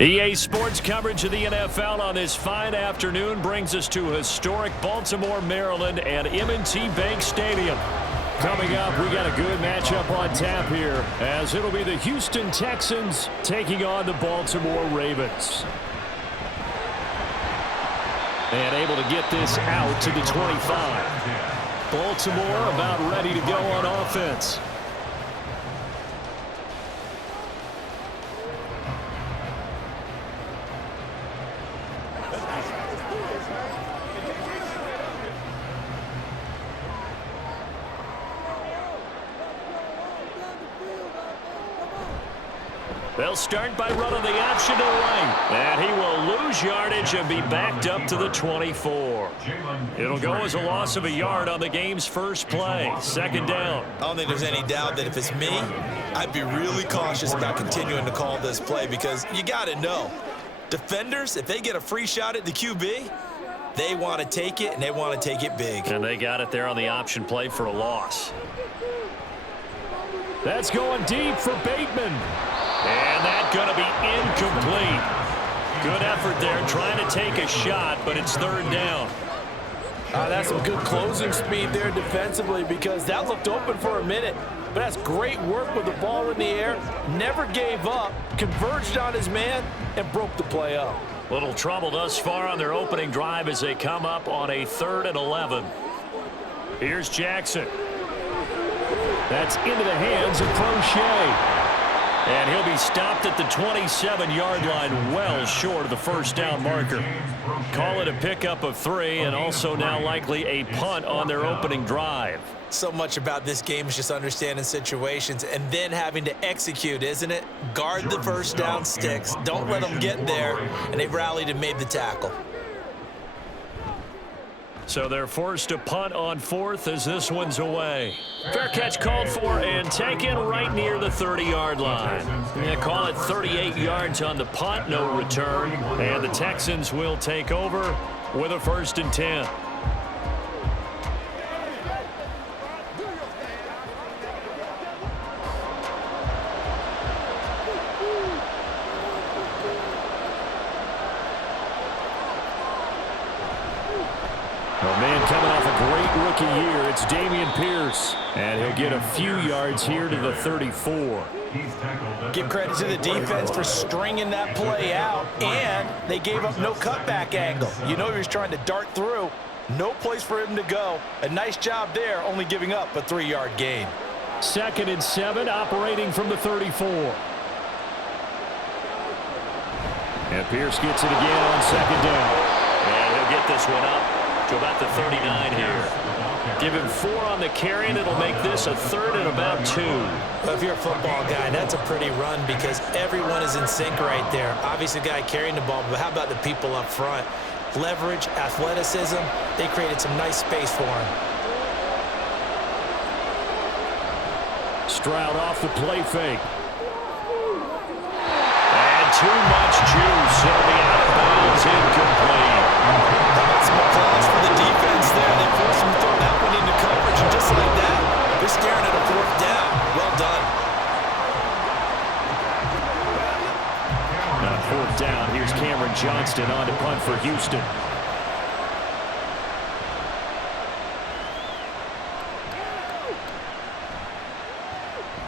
EA Sports coverage of the NFL on this fine afternoon brings us to historic Baltimore, Maryland and M&T Bank Stadium. Coming up, we got a good matchup on tap here, as it'll be the Houston Texans taking on the Baltimore Ravens. And able to get this out to the 25. Baltimore about ready to go on offense. They'll start by running the option to the right. And he will lose yardage and be backed up to the 24. It'll go as a loss of a yard on the game's first play. Second down. I don't think there's any doubt that if it's me, I'd be really cautious about continuing to call this play because you got to know, defenders, if they get a free shot at the QB, they want to take it, and they want to take it big. And they got it there on the option play for a loss. That's going deep for Bateman. And that's going to be incomplete. Good effort there trying to take a shot, but it's third down. That's some good closing speed there defensively because that looked open for a minute. But that's great work with the ball in the air. Never gave up, converged on his man, and broke the play up. Little trouble thus far on their opening drive as they come up on a 3rd and 11. Here's Jackson. That's into the hands of Crochet. And he'll be stopped at the 27-yard line, well short of the first down marker. Call it a pickup of 3, and also now likely a punt on their opening drive. So much about this game is just understanding situations and then having to execute, isn't it? Guard the first down sticks. Don't let them get there, and they've rallied and made the tackle. So they're forced to punt on 4th as this one's away. Fair catch called for and taken right near the 30-yard line. Yeah, call it 38 yards on the punt, no return. And the Texans will take over with a 1st and 10. Coming off a great rookie year, it's Dameon Pierce. And he'll get a few yards here to the 34. Give credit to the defense for stringing that play out, and they gave up no cutback angle. You know he was trying to dart through. No place for him to go. A nice job there, only giving up a 3-yard gain. 2nd and 7, operating from the 34. And Pierce gets it again on 2nd down. And he'll get this one up to about the 39 here. Give him 4 on the carry, and it'll make this a 3rd and about 2. Well, if you're a football guy, that's a pretty run because everyone is in sync right there. Obviously, the guy carrying the ball, but how about the people up front? Leverage, athleticism, they created some nice space for him. Stroud off the play fake. And too much juice. It'll be out of bounds, incomplete. Some applause for the defense there. They forced him to throw that one into coverage, and just like that, they're staring at a 4th down. Well done. On 4th down, here's Cameron Johnston on to punt for Houston.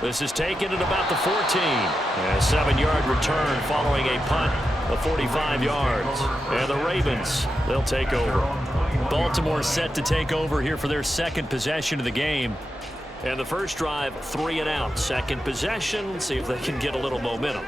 This is taken at about the 14. A 7-yard return following a punt of 45 yards. And the Ravens, they'll take over. Baltimore set to take over here for their 2nd possession of the game. And the first drive, 3 and out. 2nd possession, see if they can get a little momentum.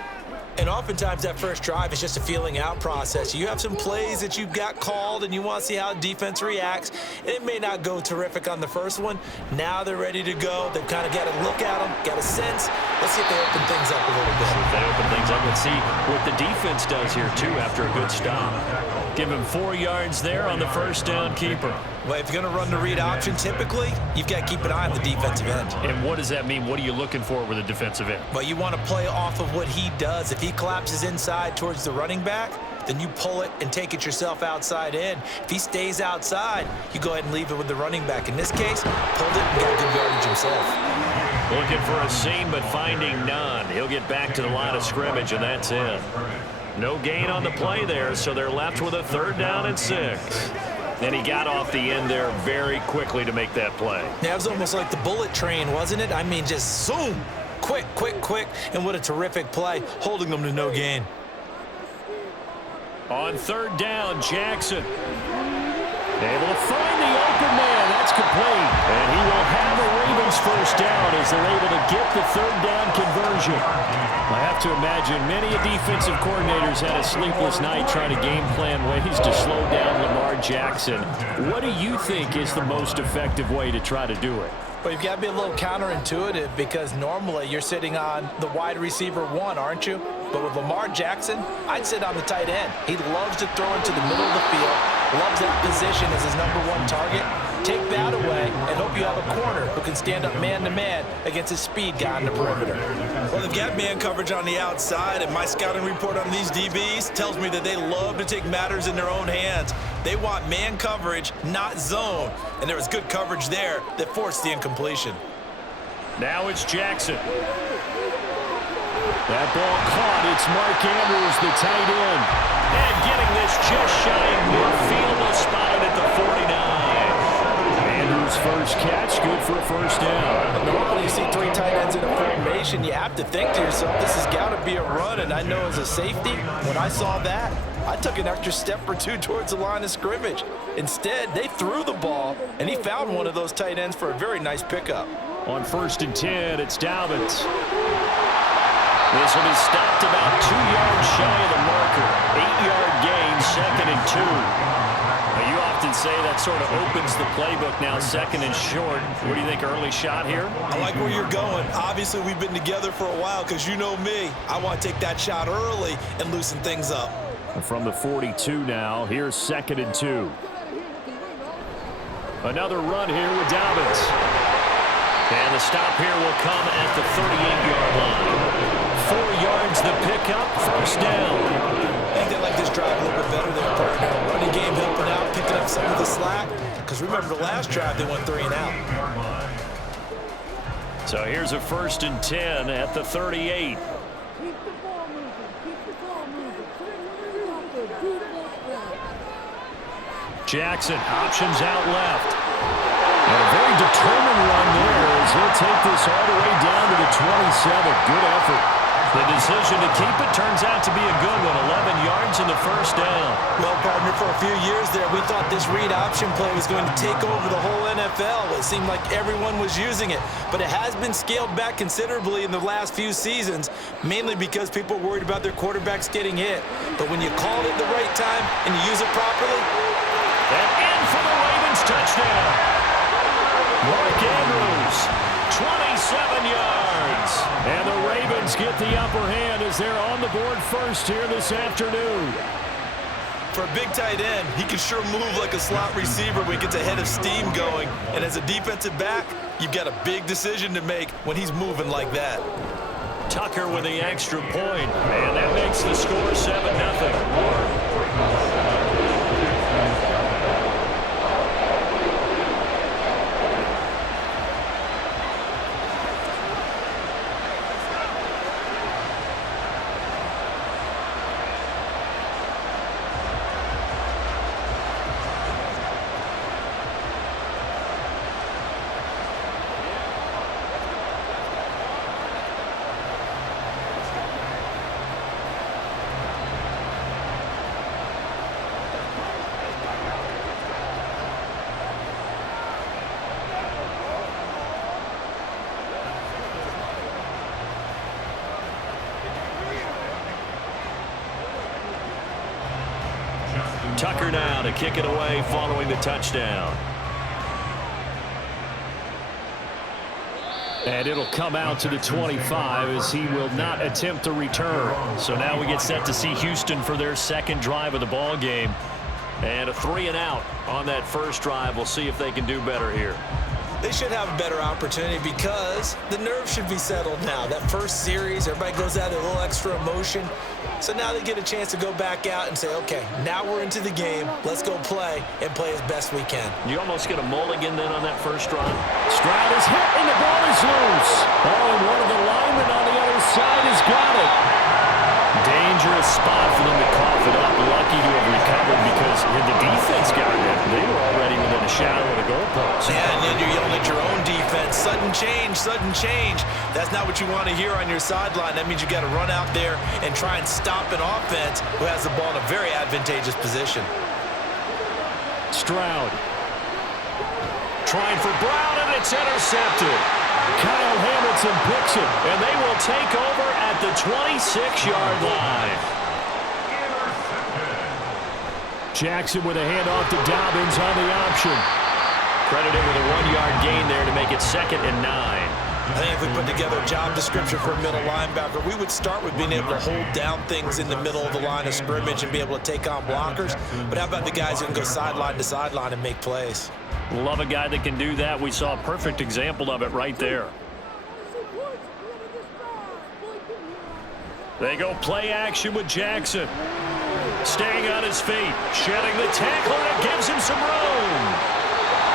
And oftentimes that first drive is just a feeling out process. You have some plays that you've got called and you want to see how the defense reacts. It may not go terrific on the first one. Now they're ready to go. They've kind of got a look at them, got a sense. Let's see if they open things up a little bit. If they open things up, let's see what the defense does here too after a good stop. Give him 4 yards there on the first down keeper. Well, if you're going to run the read option, typically, you've got to keep an eye on the defensive end. And what does that mean? What are you looking for with a defensive end? Well, you want to play off of what he does. If he collapses inside towards the running back, then you pull it and take it yourself outside in. If he stays outside, you go ahead and leave it with the running back. In this case, pulled it and got good yardage himself. Looking for a seam, but finding none. He'll get back to the line of scrimmage, and that's it. No gain on the play there, so they're left with a 3rd down and 6. And he got off the end there very quickly to make that play. Yeah, it was almost like the bullet train, wasn't it? I mean, just zoom. Quick, quick, quick. And what a terrific play, holding them to no gain. On 3rd down, Jackson. Able to find the open man. That's complete. And he will have a Ravens 1st down as they're able to get the 3rd down conversion. I have to imagine many defensive coordinators had a sleepless night trying to game plan ways to slow down Lamar Jackson. What do you think is the most effective way to try to do it? Well, you've got to be a little counterintuitive because normally you're sitting on the wide receiver 1, aren't you? But with Lamar Jackson, I'd sit on the tight end. He loves to throw into the middle of the field, loves that position as his #1 target. Take that away and hope you have a corner who can stand up man-to-man against a speed guy on the perimeter. Well, they've got man coverage on the outside, and my scouting report on these DBs tells me that they love to take matters in their own hands. They want man coverage, not zone. And there was good coverage there that forced the incompletion. Now it's Jackson. That ball caught. It's Mark Andrews, the tight end. And getting this just shy of midfield. Will spot it at the 49. Andrews' first catch, good for a 1st down. Normally you see 3 tight ends in a formation. You have to think to yourself, this has got to be a run. And I know as a safety, when I saw that, I took an extra step or 2 towards the line of scrimmage. Instead, they threw the ball, and he found one of those tight ends for a very nice pickup. On 1st and 10, it's Dobbins. This one is stopped about 2 yards shy of the marker. 8-yard gain, 2nd and 2. Now, you often say that sort of opens the playbook now, 2nd and short. What do you think, early shot here? I like where you're going. Obviously, we've been together for a while because you know me. I want to take that shot early and loosen things up. From the 42 now, here's 2nd and 2. Another run here with Dobbins. And the stop here will come at the 38-yard line. 4 yards the pickup, 1st down. I think they like this drive a little bit better than partner. Running game helping out, picking up some of the slack. Because remember the last drive, they went 3 and out. So here's a 1st and 10 at the 38. Jackson, options out left. And a very determined run there as he'll take this all the way down to the 27. Good effort. The decision to keep it turns out to be a good one. 11 yards in the 1st down. Well, partner, for a few years there, we thought this read option play was going to take over the whole NFL. It seemed like everyone was using it. But it has been scaled back considerably in the last few seasons, mainly because people are worried about their quarterbacks getting hit. But when you call it at the right time and you use it properly, and in for the Ravens touchdown. Mark Andrews, 27 yards. And the Ravens get the upper hand as they're on the board first here this afternoon. For a big tight end, he can sure move like a slot receiver when he gets a head of steam going. And as a defensive back, you've got a big decision to make when he's moving like that. Tucker with the extra point. And that makes the score 7-0. Tucker now to kick it away following the touchdown. And it'll come out to the 25 as he will not attempt a return. So now we get set to see Houston for their 2nd drive of the ball game. And a 3 and out on that first drive. We'll see if they can do better here. They should have a better opportunity because the nerves should be settled now. That first series, everybody goes out with a little extra emotion. So now they get a chance to go back out and say, okay, now we're into the game. Let's go play and play as best we can. You almost get a mulligan then on that first drive. Stroud is hit and the ball is loose. Oh, and one of the linemen on the other side has got it. Dangerous spot for them to cough it up. Lucky to have recovered because if the defense got it, they were already within a shadow of the goalpost. Yeah, and then you're yelling at your own defense. Sudden change, sudden change. That's not what you want to hear on your sideline. That means you got to run out there and try and stop an offense who has the ball in a very advantageous position. Stroud trying for Brown, and it's intercepted. Kyle Hamilton picks it, and they will take over at the 26-yard line. Jackson with a handoff to Dobbins on the option. Credited with a 1-yard gain there to make it 2nd and 9. I think if we put together a job description for a middle linebacker, we would start with being able to hold down things in the middle of the line of scrimmage and be able to take on blockers. But how about the guys who can go sideline to sideline and make plays? Love a guy that can do that. We saw a perfect example of it right there. They go play action with Jackson. Staying on his feet, shedding the tackle, and it gives him some room.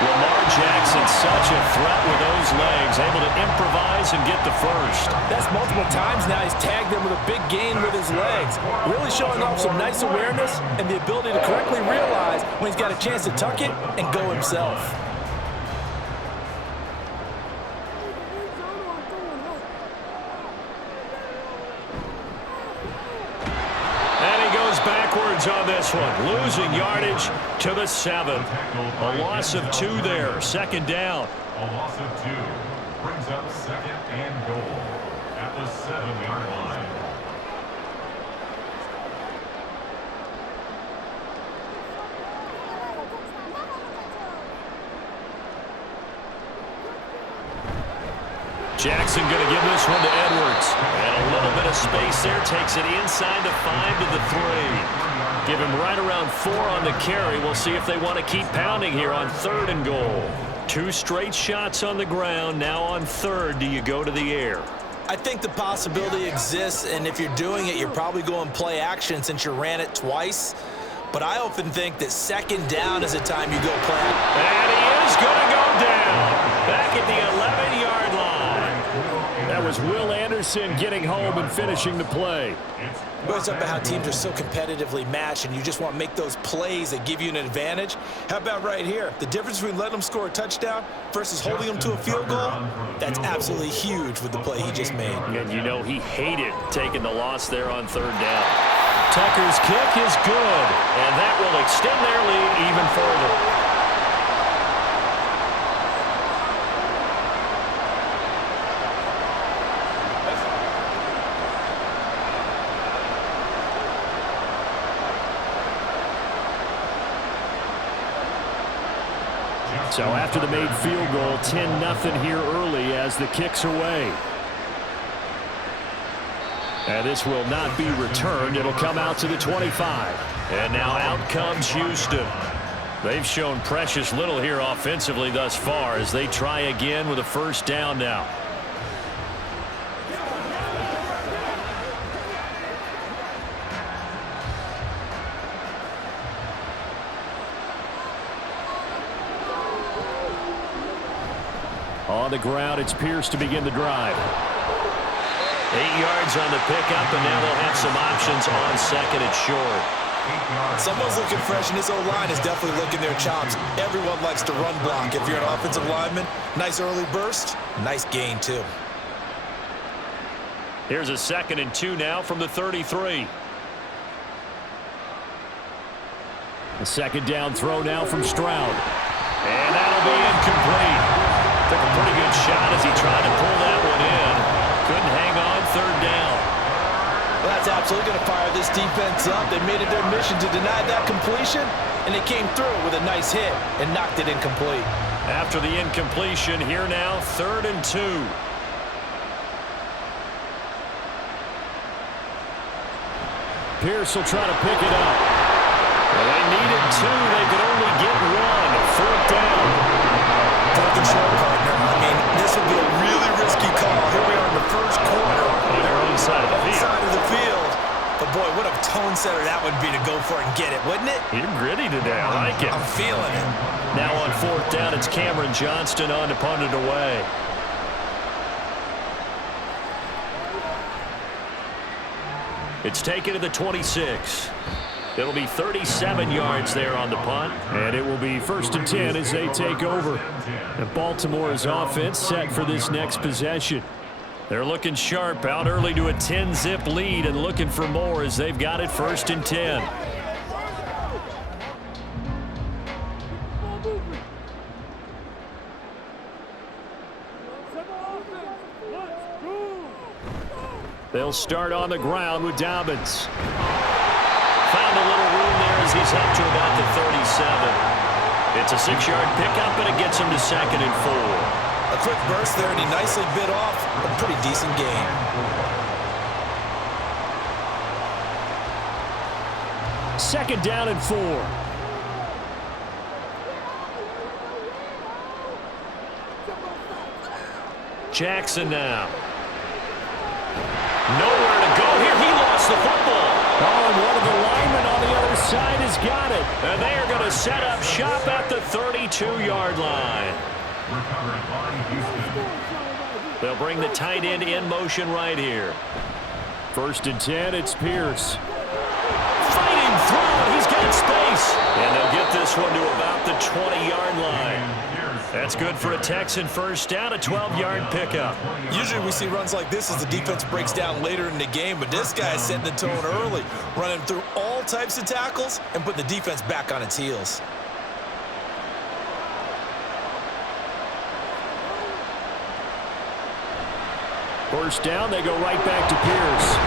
Lamar Jackson, such a threat with those legs, able to improvise and get the first. That's multiple times now he's tagged them with a big gain with his legs. Really showing off some nice awareness and the ability to correctly realize when he's got a chance to tuck it and go himself. Backwards on this one, losing yardage to the 7. A loss of 2 there, 2nd down. A loss of 2 brings up 2nd and goal at the 7-yard line. Jackson going to give this one to Edwards. And a little bit of space there. Takes it inside to 5 to the 3. Give him right around 4 on the carry. We'll see if they want to keep pounding here on 3rd and goal. 2 straight shots on the ground. Now on 3rd, do you go to the air? I think the possibility exists, and if you're doing it, you're probably going play action since you ran it twice. But I often think that 2nd down is the time you go play. And he is going to go down. Back at the 11-yard line. That was Will Anderson getting home and finishing the play. It goes up about how teams are so competitively matched, and you just want to make those plays that give you an advantage. How about right here? The difference between letting them score a touchdown versus holding them to a field goal, that's absolutely huge with the play he just made. And you know he hated taking the loss there on 3rd down. Tucker's kick is good, and that will extend their lead even further. So after the made field goal, 10-0 here early as the kick's away. And this will not be returned. It'll come out to the 25. And now out comes Houston. They've shown precious little here offensively thus far as they try again with a 1st down now. On the ground, it's Pierce to begin the drive. 8 yards on the pickup, and now they'll have some options on 2nd and short. Someone's looking fresh, and this O-line is definitely licking their chops. Everyone likes to run block. If you're an offensive lineman, nice early burst, nice gain, too. Here's a 2nd and 2 now from the 33. The 2nd down throw now from Stroud. And that'll be incomplete. Took a pretty good shot as he tried to pull that one in. Couldn't hang on 3rd down. Well, that's absolutely going to fire this defense up. They made it their mission to deny that completion, and they came through with a nice hit and knocked it incomplete. After the incompletion, here now, 3rd and 2. Pierce will try to pick it up. Well, they needed 2. They could only get 1. 4th down. Took the short part. first quarter. On their own side of the field. Side of the field. But, boy, what a tone setter that would be to go for it and get it, wouldn't it? You're gritty today. I like it. I'm feeling it. Now on fourth down, it's Cameron Johnston on to punt it away. It's taken to the 26. It'll be 37 yards there on the punt. And it will be 1st and 10 as they take over. And Baltimore's offense set for this next possession. They're looking sharp, out early to a 10-zip lead and looking for more as they've got it 1st and 10. They'll start on the ground with Dobbins. Found a little room there as he's up to about the 37. It's a 6-yard pickup, and it gets him to 2nd and 4. A quick burst there, and he nicely bit off a pretty decent gain. Second down and 4. Jackson now. Nowhere to go here. He lost the football. Oh, and one of the linemen on the other side has got it. And they are going to set up shop at the 32-yard line. They'll bring the tight end in motion right here. 1st and 10, it's Pierce. Fighting through, he's got space. And they'll get this one to about the 20-yard line. That's good for a Texan first down, a 12-yard pickup. Usually we see runs like this as the defense breaks down later in the game, but this guy is setting the tone early, running through all types of tackles and putting the defense back on its heels. First down, they go right back to Pierce.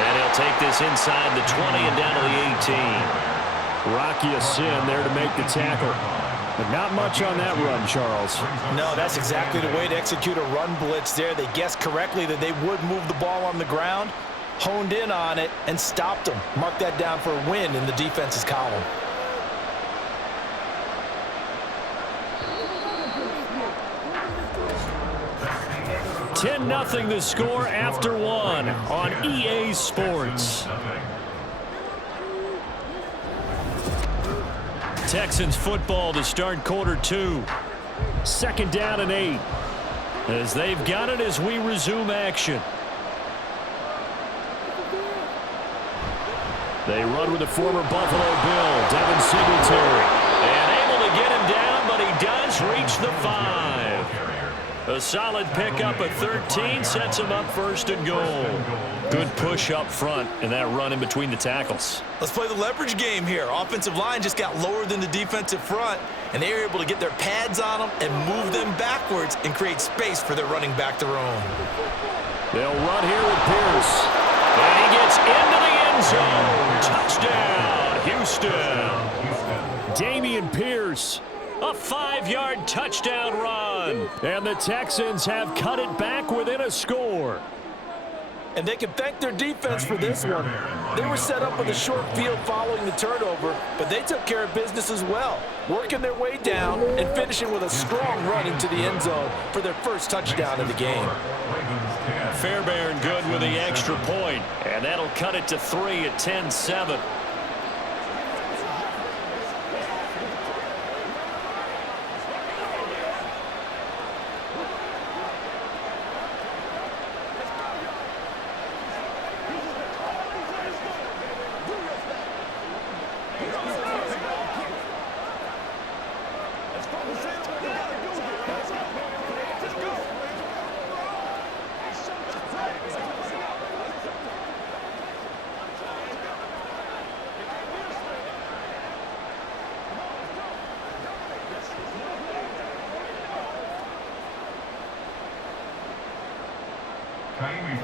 And he'll take this inside the 20 and down to the 18. Rocky Sin there to make the tackle. But not much on that run, Charles. No, that's exactly the way to execute a run blitz there. They guessed correctly that they would move the ball on the ground, honed in on it, and stopped them. Mark that down for a win in the defense's column. (10-0) the score after 1 on EA Sports. Texans football to start quarter 2. 2nd down and 8. As they've got it as we resume action. They run with the former Buffalo Bill, Devin Singletary. And able to get him down, but he does reach the 5. A solid pickup at 13 sets him up 1st and goal. Good push up front and that run in between the tackles. Let's play the leverage game here. Offensive line just got lower than the defensive front, and they were able to get their pads on them and move them backwards and create space for their running back their own. They'll run here with Pierce. And he gets into the end zone. Touchdown, Houston. Damian Pierce. A 5-yard touchdown run. And the Texans have cut it back within a score. And they can thank their defense for this one. They were set up with a short field following the turnover, but they took care of business as well, working their way down and finishing with a strong run into the end zone for their first touchdown of the game. Fairbairn good with the extra point, and that'll cut it to 3 at 10-7.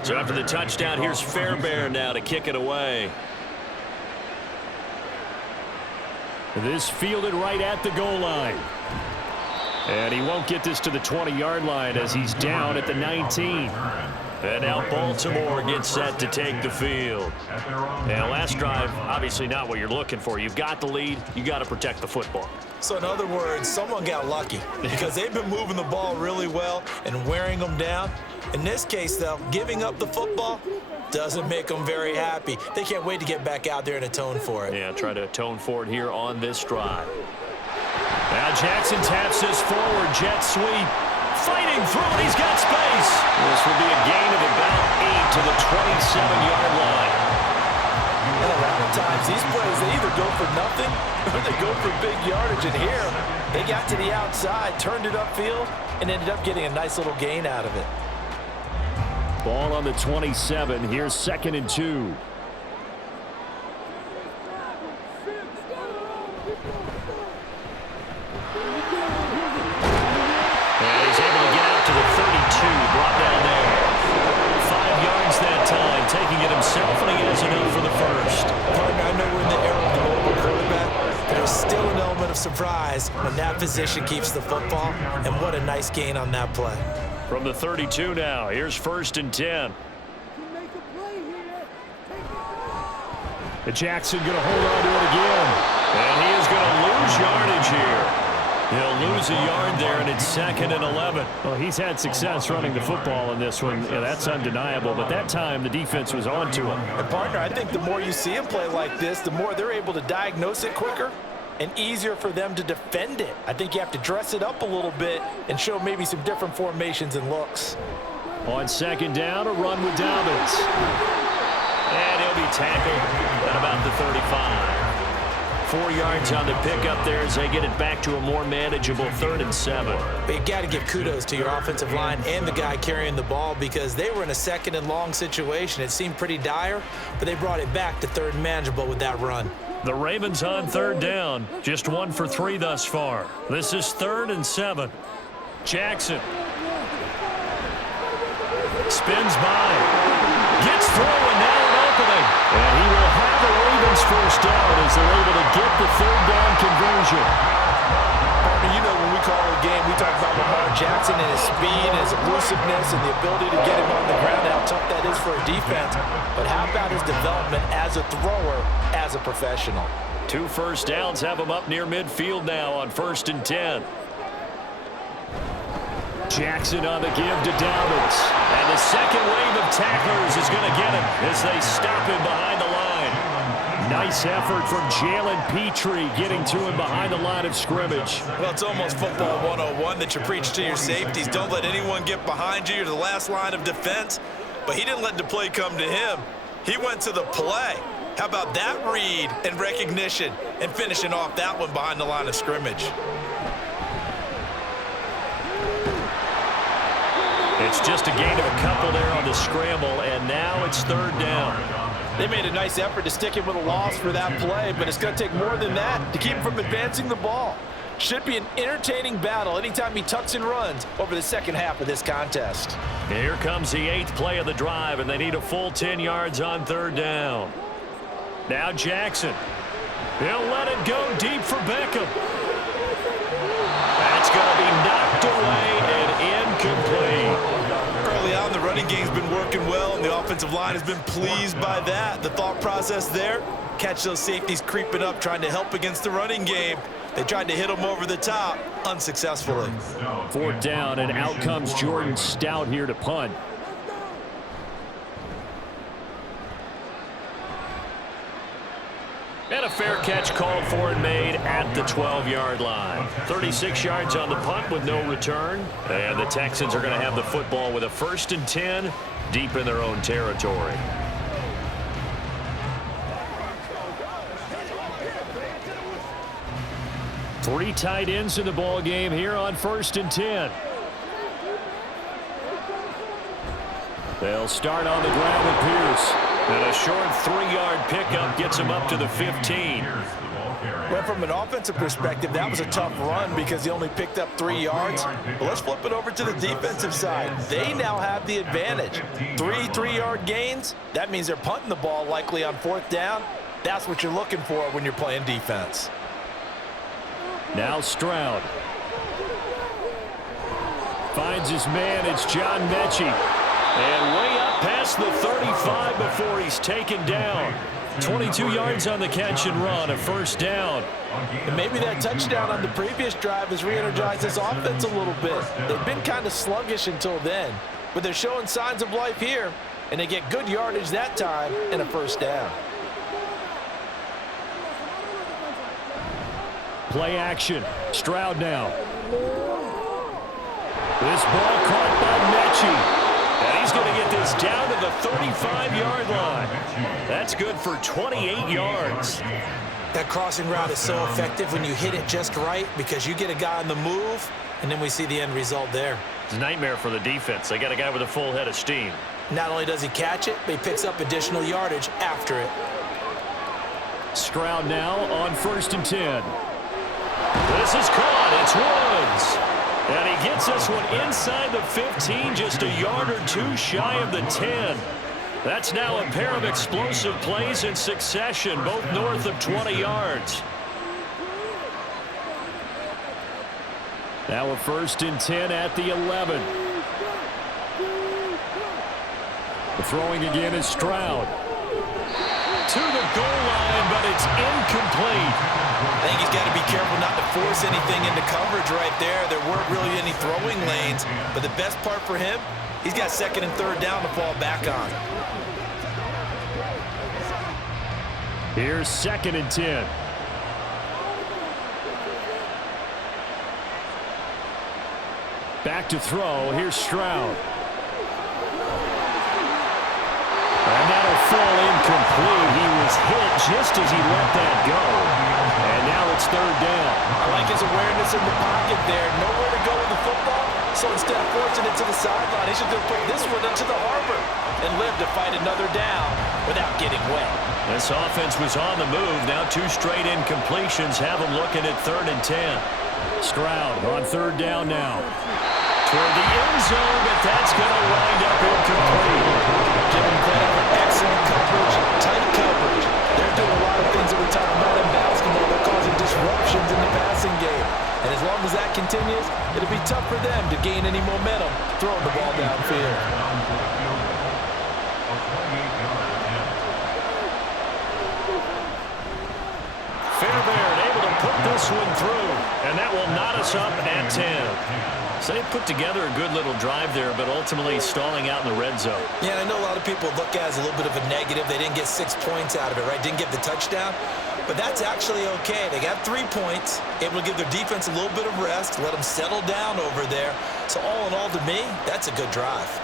So after the touchdown, here's Fairbairn now to kick it away. This fielded right at the goal line. And he won't get this to the 20-yard line as he's down at the 19. And now Baltimore gets set to take the field. And last drive, obviously not what you're looking for. You've got the lead. You got to protect the football. So in other words, someone got lucky because they've been moving the ball really well and wearing them down. In this case, though, giving up the football doesn't make them very happy. They can't wait to get back out there and atone for it. Yeah, try to atone for it here on this drive. Now Jackson taps this forward, jet sweep. Fighting through it, he's got space. This will be a gain of about 8 to the 27-yard line. And a lot of times, these plays, they either go for nothing or they go for big yardage. And here, they got to the outside, turned it upfield, and ended up getting a nice little gain out of it. Ball on the 27. Here's 2nd and 2. Brought down there. 5 yards that time, taking it himself, and he has enough for the first. Partner, I know we're in the era of the mobile quarterback. There's still an element of surprise when that position keeps the football, and what a nice gain on that play. From the 32 now, here's 1st and 10. And Jackson going to hold on to it again. And he is going to lose yardage here. He'll lose a yard there, and it's 2nd and 11. Well, he's had success running the football in this one. Yeah, that's undeniable. But that time, the defense was on to him. And, partner, I think the more you see him play like this, the more they're able to diagnose it quicker and easier for them to defend it. I think you have to dress it up a little bit and show maybe some different formations and looks. On 2nd down, a run with Dobbins. And he'll be tackled at about the 35. 4 yards on the pickup there as they get it back to a more manageable 3rd and 7. But you got to give kudos to your offensive line and the guy carrying the ball because they were in a 2nd and long situation. It seemed pretty dire, but they brought it back to 3rd and manageable with that run. The Ravens on 3rd down, just 1 for 3 thus far. This is 3rd and 7. Jackson spins by, gets through, and now an opening. And he will have the Ravens first down as they're able to get the 3rd down conversion. You know, when we call a game, we talk about Lamar Jackson and his speed and his elusiveness and the ability to get him on the ground, how tough that is for a defense. But how about his development as a thrower, as a professional? 2 first downs have him up near midfield now on 1st and 10. Jackson on the give to Dobbins. And the second wave of tacklers is going to get him as they stop him behind the line. Nice effort from Jalen Petrie getting to him behind the line of scrimmage. Well, it's almost football 101 that you preach to your safeties. Don't let anyone get behind you. You're the last line of defense. But he didn't let the play come to him. He went to the play. How about that read and recognition and finishing off that one behind the line of scrimmage? It's just a gain of a couple there on the scramble, and now it's 3rd down. They made a nice effort to stick him with a loss for that play, but it's going to take more than that to keep him from advancing the ball. Should be an entertaining battle anytime he tucks and runs over the second half of this contest. Here comes the 8th play of the drive, and they need a full 10 yards on 3rd down. Now Jackson. He'll let it go deep for Beckham. That's going to be knocked away and incomplete. Early on, the running game's been working well, and the offensive line has been pleased by that. The thought process there, catch those safeties creeping up, trying to help against the running game. They tried to hit them over the top, unsuccessfully. 4th down, and out comes Jordan Stout here to punt. And a fair catch called for and made at the 12-yard line. 36 yards on the punt with no return. And the Texans are going to have the football with a 1st and 10 deep in their own territory. Three tight ends in the ball game here on 1st and 10. They'll start on the ground with Pierce. And a short 3-yard pickup gets him up to the 15. Well, from an offensive perspective, that was a tough run because he only picked up 3 yards. But let's flip it over to the defensive side. They now have the advantage. 3-3-yard gains, that means they're punting the ball likely on 4th down. That's what you're looking for when you're playing defense. Now Stroud. Finds his man, it's John Mechie. And way up past the 35 before he's taken down. 22 yards on the catch and run, a first down. And maybe that touchdown on the previous drive has re-energized this offense a little bit. They've been kind of sluggish until then, but they're showing signs of life here, and they get good yardage that time and a first down. Play action. Stroud now. This ball caught by Mechie. And he's going to get this down to the 35-yard line. That's good for 28 yards. That crossing route is so effective when you hit it just right because you get a guy on the move, and then we see the end result there. It's a nightmare for the defense. They got a guy with a full head of steam. Not only does he catch it, but he picks up additional yardage after it. Stroud now on 1st and 10. This is caught. It's Woods. And he gets this one inside the 15, just a yard or two shy of the 10. That's now a pair of explosive plays in succession, both north of 20 yards. Now a 1st and 10 at the 11. The throwing again is Stroud. To the goal line, but it's incomplete. I think he's got to be careful not to force anything into coverage right there. There weren't really any throwing lanes, but the best part for him, he's got 2nd and 3rd down to fall back on. Here's 2nd and 10. Back to throw. Here's Stroud. And that'll fall incomplete. He was hit just as he let that go. And now it's 3rd down. I like his awareness in the pocket there. Nowhere to go with the football, so instead of forcing it to the sideline, he's just going to put this one into the harbor and live to fight another down without getting wet. This offense was on the move. Now 2 straight incompletions have him looking at 3rd and 10. Stroud on 3rd down now. Toward the end zone, but that's going to wind up incomplete. Give him credit for excellent coverage, tight coverage. They're doing a lot of things that we talk about in basketball. They're causing disruptions in the passing game. And as long as that continues, it'll be tough for them to gain any momentum throwing the ball downfield. Fairbairn able to put this one through, and that will knot us up at 10. So they put together a good little drive there, but ultimately stalling out in the red zone. Yeah, I know a lot of people look at it as a little bit of a negative. They didn't get 6 points out of it, right? Didn't get the touchdown. But that's actually okay. They got 3 points, able to give their defense a little bit of rest, let them settle down over there. So all in all, to me, that's a good drive.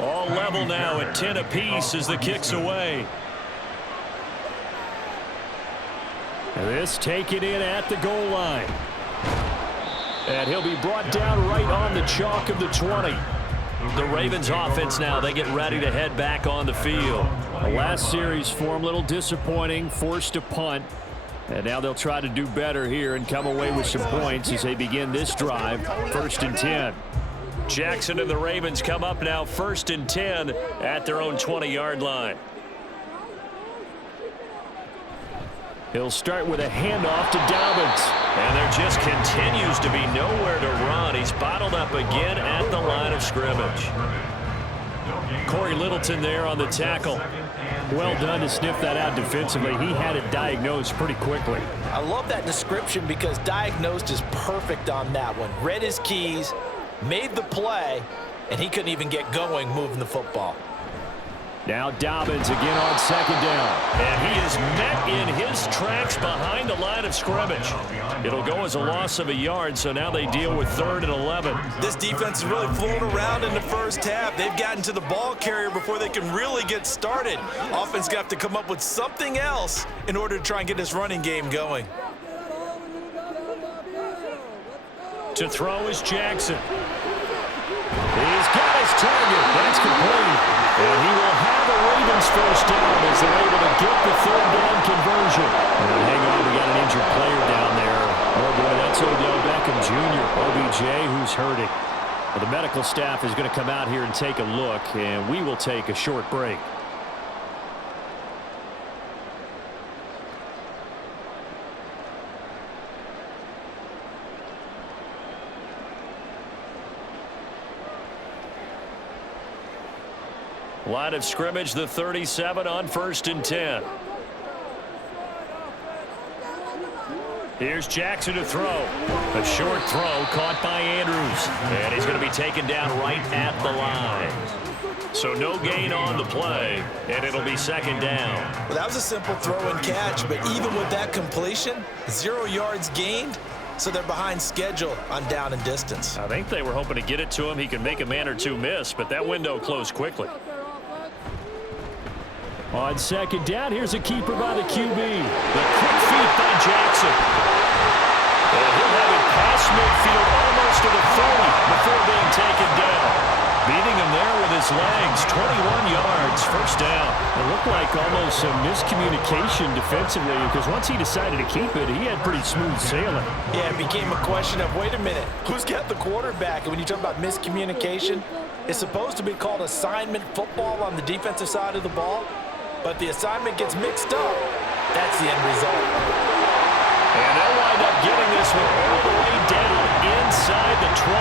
All level now at 10 apiece as the kick's away. This taken in at the goal line. And he'll be brought down right on the chalk of the 20. The Ravens offense now, they get ready to head back on the field. The last series for them, a little disappointing, forced a punt. And now they'll try to do better here and come away with some points as they begin this drive, 1st and 10. Jackson and the Ravens come up now 1st and 10 at their own 20-yard line. He'll start with a handoff to Dobbins. And there just continues to be nowhere to run. He's bottled up again at the line of scrimmage. Corey Littleton there on the tackle. Well done to sniff that out defensively. He had it diagnosed pretty quickly. I love that description because diagnosed is perfect on that one. Read his keys, made the play, and he couldn't even get going moving the football. Now Dobbins again on 2nd down. And he is met in his tracks behind the line of scrimmage. It'll go as a loss of a yard, so now they deal with 3rd and 11. This defense is really flown around in the first half. They've gotten to the ball carrier before they can really get started. Offense got to come up with something else in order to try and get this running game going. To throw is Jackson. He's got his target. That's complete. And he will have a Ravens first down as they're able to get the third down conversion. And hang on, we got an injured player down there. Oh, boy, that's Odell Beckham Jr., OBJ, who's hurting. Well, the medical staff is going to come out here and take a look, and we will take a short break. Line of scrimmage, the 37 on 1st and 10. Here's Jackson to throw. A short throw caught by Andrews. And he's going to be taken down right at the line. So no gain on the play, and it'll be second down. Well, that was a simple throw and catch, but even with that completion, 0 yards gained, so they're behind schedule on down and distance. I think they were hoping to get it to him. He could make a man or two miss, but that window closed quickly. On second down, here's a keeper by the QB. The quick feet by Jackson. And he'll have it past midfield almost to the 30 before being taken down. Beating him there with his legs, 21 yards, first down. It looked like almost some miscommunication defensively because once he decided to keep it, he had pretty smooth sailing. Yeah, it became a question of, wait a minute, who's got the quarterback? And when you talk about miscommunication, it's supposed to be called assignment football on the defensive side of the ball. But the assignment gets mixed up. That's the end result. And they'll wind up getting this one all the way down inside the 20.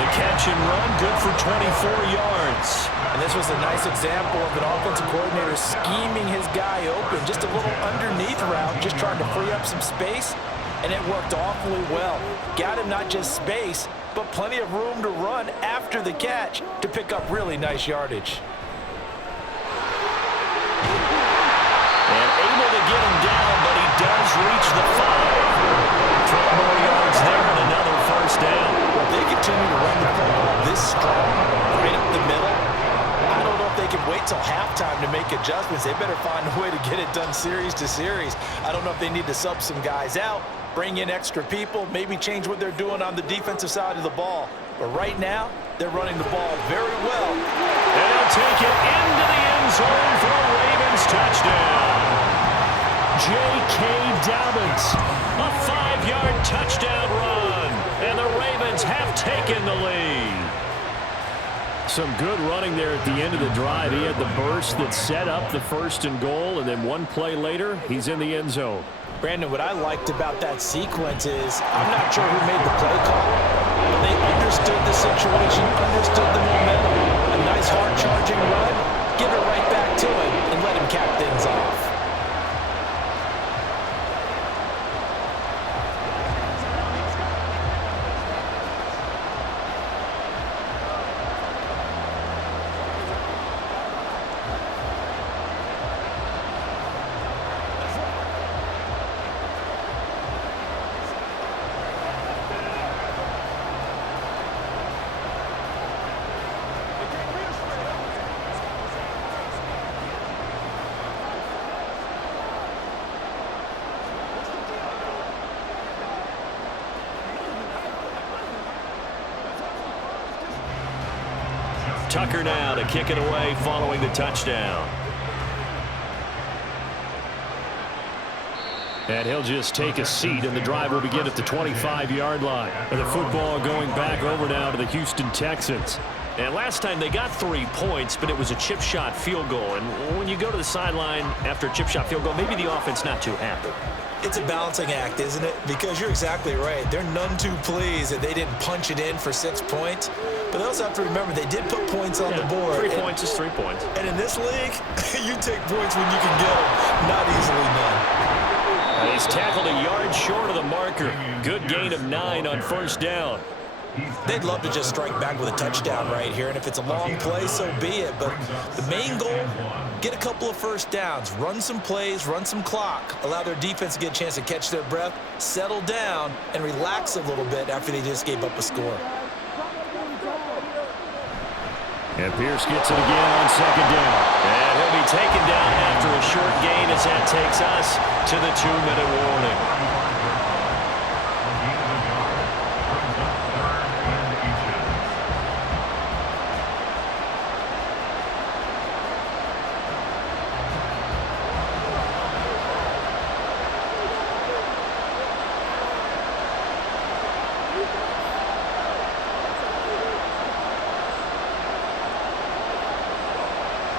The catch and run, good for 24 yards. And this was a nice example of an offensive coordinator scheming his guy open. Just a little underneath route, just trying to free up some space. And it worked awfully well. Got him not just space, but plenty of room to run after the catch to pick up really nice yardage. And able to get him down, but he does reach the 5. 12 more yards there and another first down. Well, if they continue to run the football this strong, right up the middle, I don't know if they can wait till halftime to make adjustments. They better find a way to get it done series to series. I don't know if they need to sub some guys out, bring in extra people, maybe change what they're doing on the defensive side of the ball. But right now, they're running the ball very well. And they'll take it into the end zone for a Ravens touchdown. J.K. Dobbins, a 5-yard touchdown run. And the Ravens have taken the lead. Some good running there at the end of the drive. He had the burst that set up the 1st and goal, and then one play later, he's in the end zone. Brandon, what I liked about that sequence is I'm not sure who made the play call, but they understood the situation, understood the momentum. A nice hard-charging run, give it right back to him, and let him cap things off. Tucker now to kick it away following the touchdown. And he'll just take a seat, and the drive will begin at the 25-yard line. And the football going back over now to the Houston Texans. And last time they got 3 points, but it was a chip shot field goal. And when you go to the sideline after a chip shot field goal, maybe the offense not too happy. It's a balancing act, isn't it? Because you're exactly right. They're none too pleased that they didn't punch it in for 6 points. But they also have to remember they did put points on the board. 3 points is 3 points. And in this league, you take points when you can get them. Not easily done. And he's tackled a yard short of the marker. Good gain of 9 on 1st down. They'd love to just strike back with a touchdown right here, and if it's a long play, so be it. But the main goal, get a couple of first downs, run some plays, run some clock, allow their defense to get a chance to catch their breath, settle down, and relax a little bit after they just gave up a score. And Pierce gets it again on 2nd down. And he'll be taken down after a short gain as that takes us to the 2-minute warning.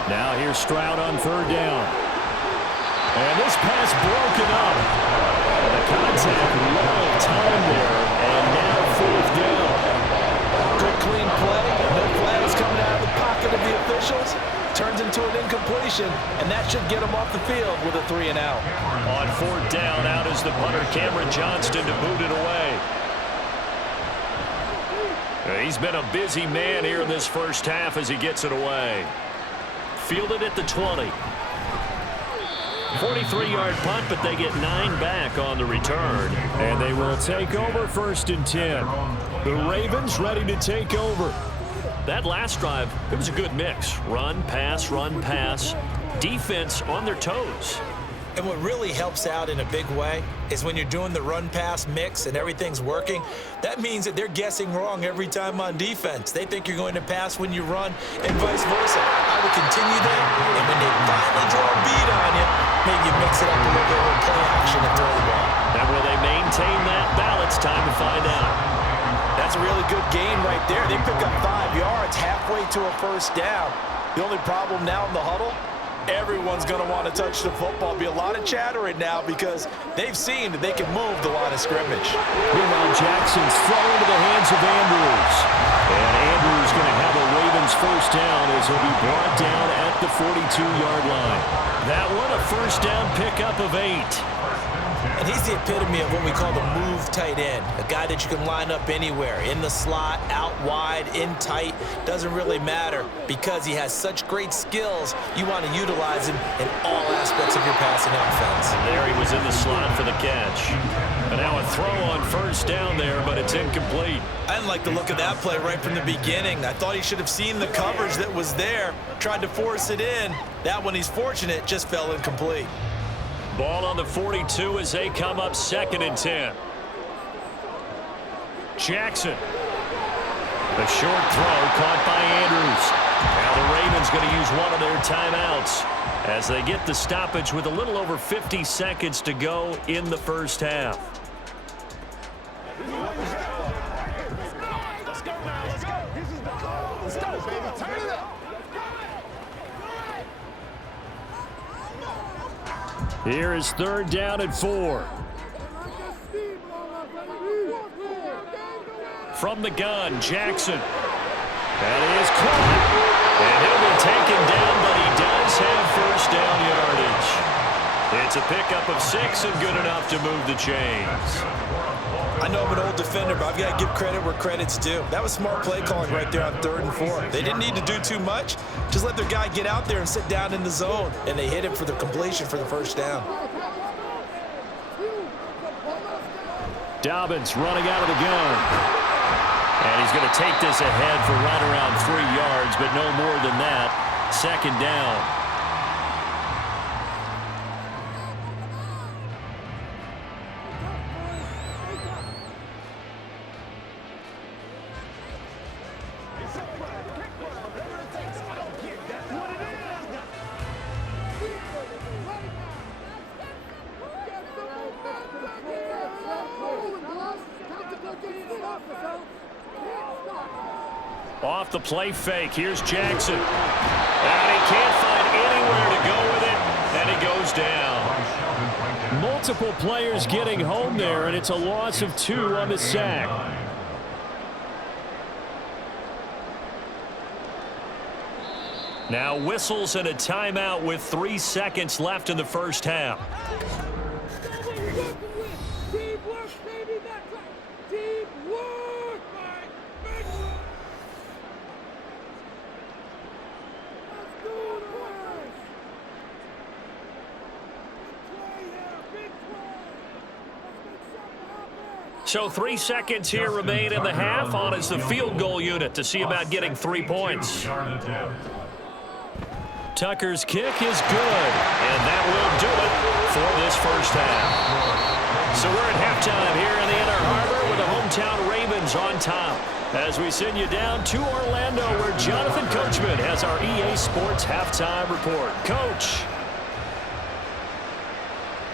Now here's Stroud on third down. And this pass broken up. And the contact, long time there, and now fourth down. Good clean play. No flags coming out of the pocket of the officials. Turns into an incompletion, and that should get him off the field with a 3-and-out. On fourth down, out is the punter, Cameron Johnston, to boot it away. He's been a busy man here in this first half as he gets it away. Fielded at the 20. 43-yard punt, but they get 9 back on the return. And they will take over first and 10. The Ravens ready to take over. That last drive, it was a good mix. Run, pass, defense on their toes. And what really helps out in a big way is when you're doing the run-pass mix and everything's working, that means that they're guessing wrong every time on defense. They think you're going to pass when you run and vice versa. I would continue that, and when they finally draw a beat on you, maybe you mix it up a little bit with play action and throw the ball. And will they maintain that balance? Time to find out. That's a really good gain right there. They pick up 5 yards halfway to a first down. The only problem now in the huddle, everyone's going to want to touch the football. Be a lot of chattering now because they've seen that they can move the line of scrimmage. Meanwhile, Jackson's throw into the hands of Andrews. And Andrews going to have a Ravens first down as he'll be brought down at the 42-yard line. That one, a first down pickup of 8. And he's the epitome of what we call the move tight end, a guy that you can line up anywhere, in the slot, out wide, in tight, doesn't really matter because he has such great skills. You want to utilize him in all aspects of your passing offense. And there he was in the slot for the catch. And now a throw on first down there, but it's incomplete. I didn't like the look of that play right from the beginning. I thought he should have seen the coverage that was there, tried to force it in. That one, he's fortunate, just fell incomplete. Ball on the 42 as they come up second and 10. Jackson. The short throw caught by Andrews. Now the Ravens going to use one of their timeouts as they get the stoppage with a little over 50 seconds to go in the first half. Let's go now. Let's go. Let's go, baby. Turn it up. Here is third down and 4. From the gun, Jackson. That is caught. And he'll be taken down, but he does have first down yardage. It's a pickup of 6 and good enough to move the chains. I know I'm an old defender, but I've got to give credit where credit's due. That was smart play calling right there on 3rd and 4. They didn't need to do too much. Just let their guy get out there and sit down in the zone, and they hit him for the completion for the first down. Dobbins running out of the gun. And he's going to take this ahead for right around 3 yards, but no more than that. Second down. Off the play fake, here's Jackson. And he can't find anywhere to go with it, and he goes down. Multiple players getting home there, and it's a loss of 2 on the sack. Now whistles and a timeout with 3 seconds left in the first half. So 3 seconds here remain in the half. On is the field goal unit to see about getting 3 points. Tucker's kick is good, and that will do it for this first half. So we're at halftime here in the Inner Harbor with the hometown Ravens on top. As we send you down to Orlando, where Jonathan Coachman has our EA Sports halftime report. Coach.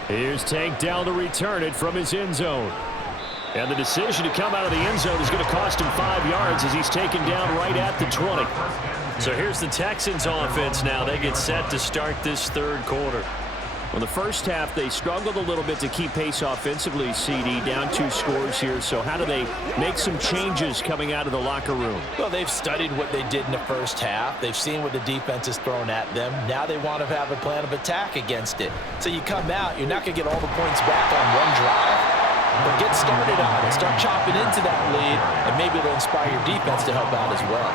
Here's Tank down to return it from his end zone. And the decision to come out of the end zone is going to cost him 5 yards as he's taken down right at the 20. So here's the Texans offense now. They get set to start this third quarter. Well, the first half, they struggled a little bit to keep pace offensively, CD, down 2 scores here. So how do they make some changes coming out of the locker room? Well, they've studied what they did in the first half. They've seen what the defense has thrown at them. Now they want to have a plan of attack against it. So you come out, you're not going to get all the points back on one drive, but get started on it. Start chopping into that lead, and maybe it'll inspire your defense to help out as well.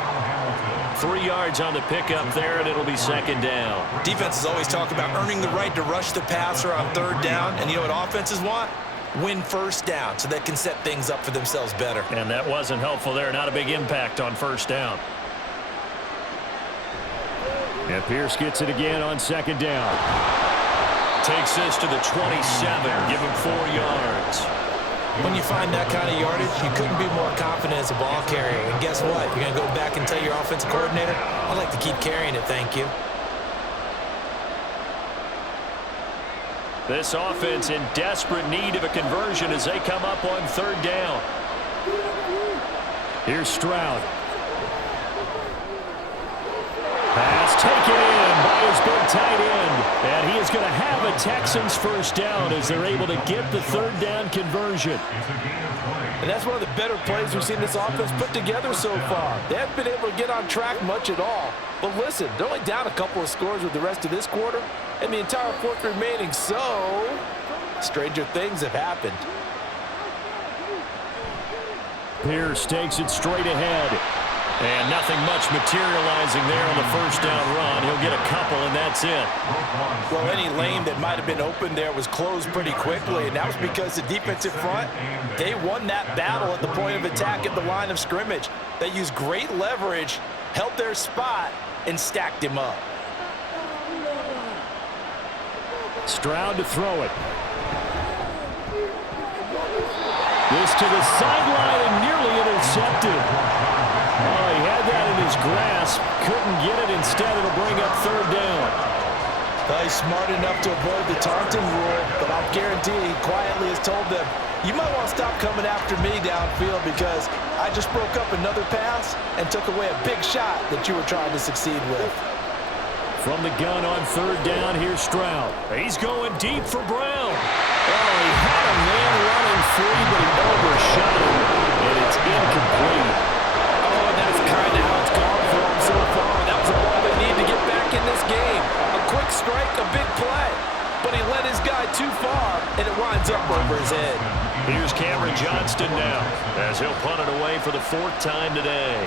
3 yards on the pickup there, and it'll be second down. Defenses always talk about earning the right to rush the passer on third down, and you know what offenses want? Win first down so they can set things up for themselves better. And that wasn't helpful there. Not a big impact on first down. And Pierce gets it again on second down. Takes this to the 27. Give him 4 yards. When you find that kind of yardage, you couldn't be more confident as a ball carrier. And guess what? You're going to go back and tell your offensive coordinator, I'd like to keep carrying it, thank you. This offense in desperate need of a conversion as they come up on third down. Here's Stroud. Pass taken in by his big tight end. And he is going to have a Texans first down as they're able to get the third down conversion. And that's one of the better plays we've seen this offense put together so far. They haven't been able to get on track much at all. But listen, they're only down a couple of scores with the rest of this quarter and the entire fourth remaining. So, stranger things have happened. Pierce takes it straight ahead. And nothing much materializing there on the first down run. He'll get a couple, and that's it. Well, any lane that might have been open there was closed pretty quickly, and that was because the defensive front, they won that battle at the point of attack at the line of scrimmage. They used great leverage, held their spot, and stacked him up. Stroud to throw it. This to the sideline and nearly intercepted. Oh, he had that in his grasp. Couldn't get it. Instead, it'll bring up third down. He's smart enough to avoid the taunting rule, but I'll guarantee he quietly has told them, you might want to stop coming after me downfield because I just broke up another pass and took away a big shot that you were trying to succeed with. From the gun on third down, here's Stroud. He's going deep for Brown. Oh, he had a man running free, but he overshot him, and it's incomplete. That's kind of how it's gone for him so far. That was a ball they need to get back in this game. A quick strike, a big play. But he led his guy too far, and it winds up over his head. Here's Cameron Johnston now, as he'll punt it away for the 4th time today.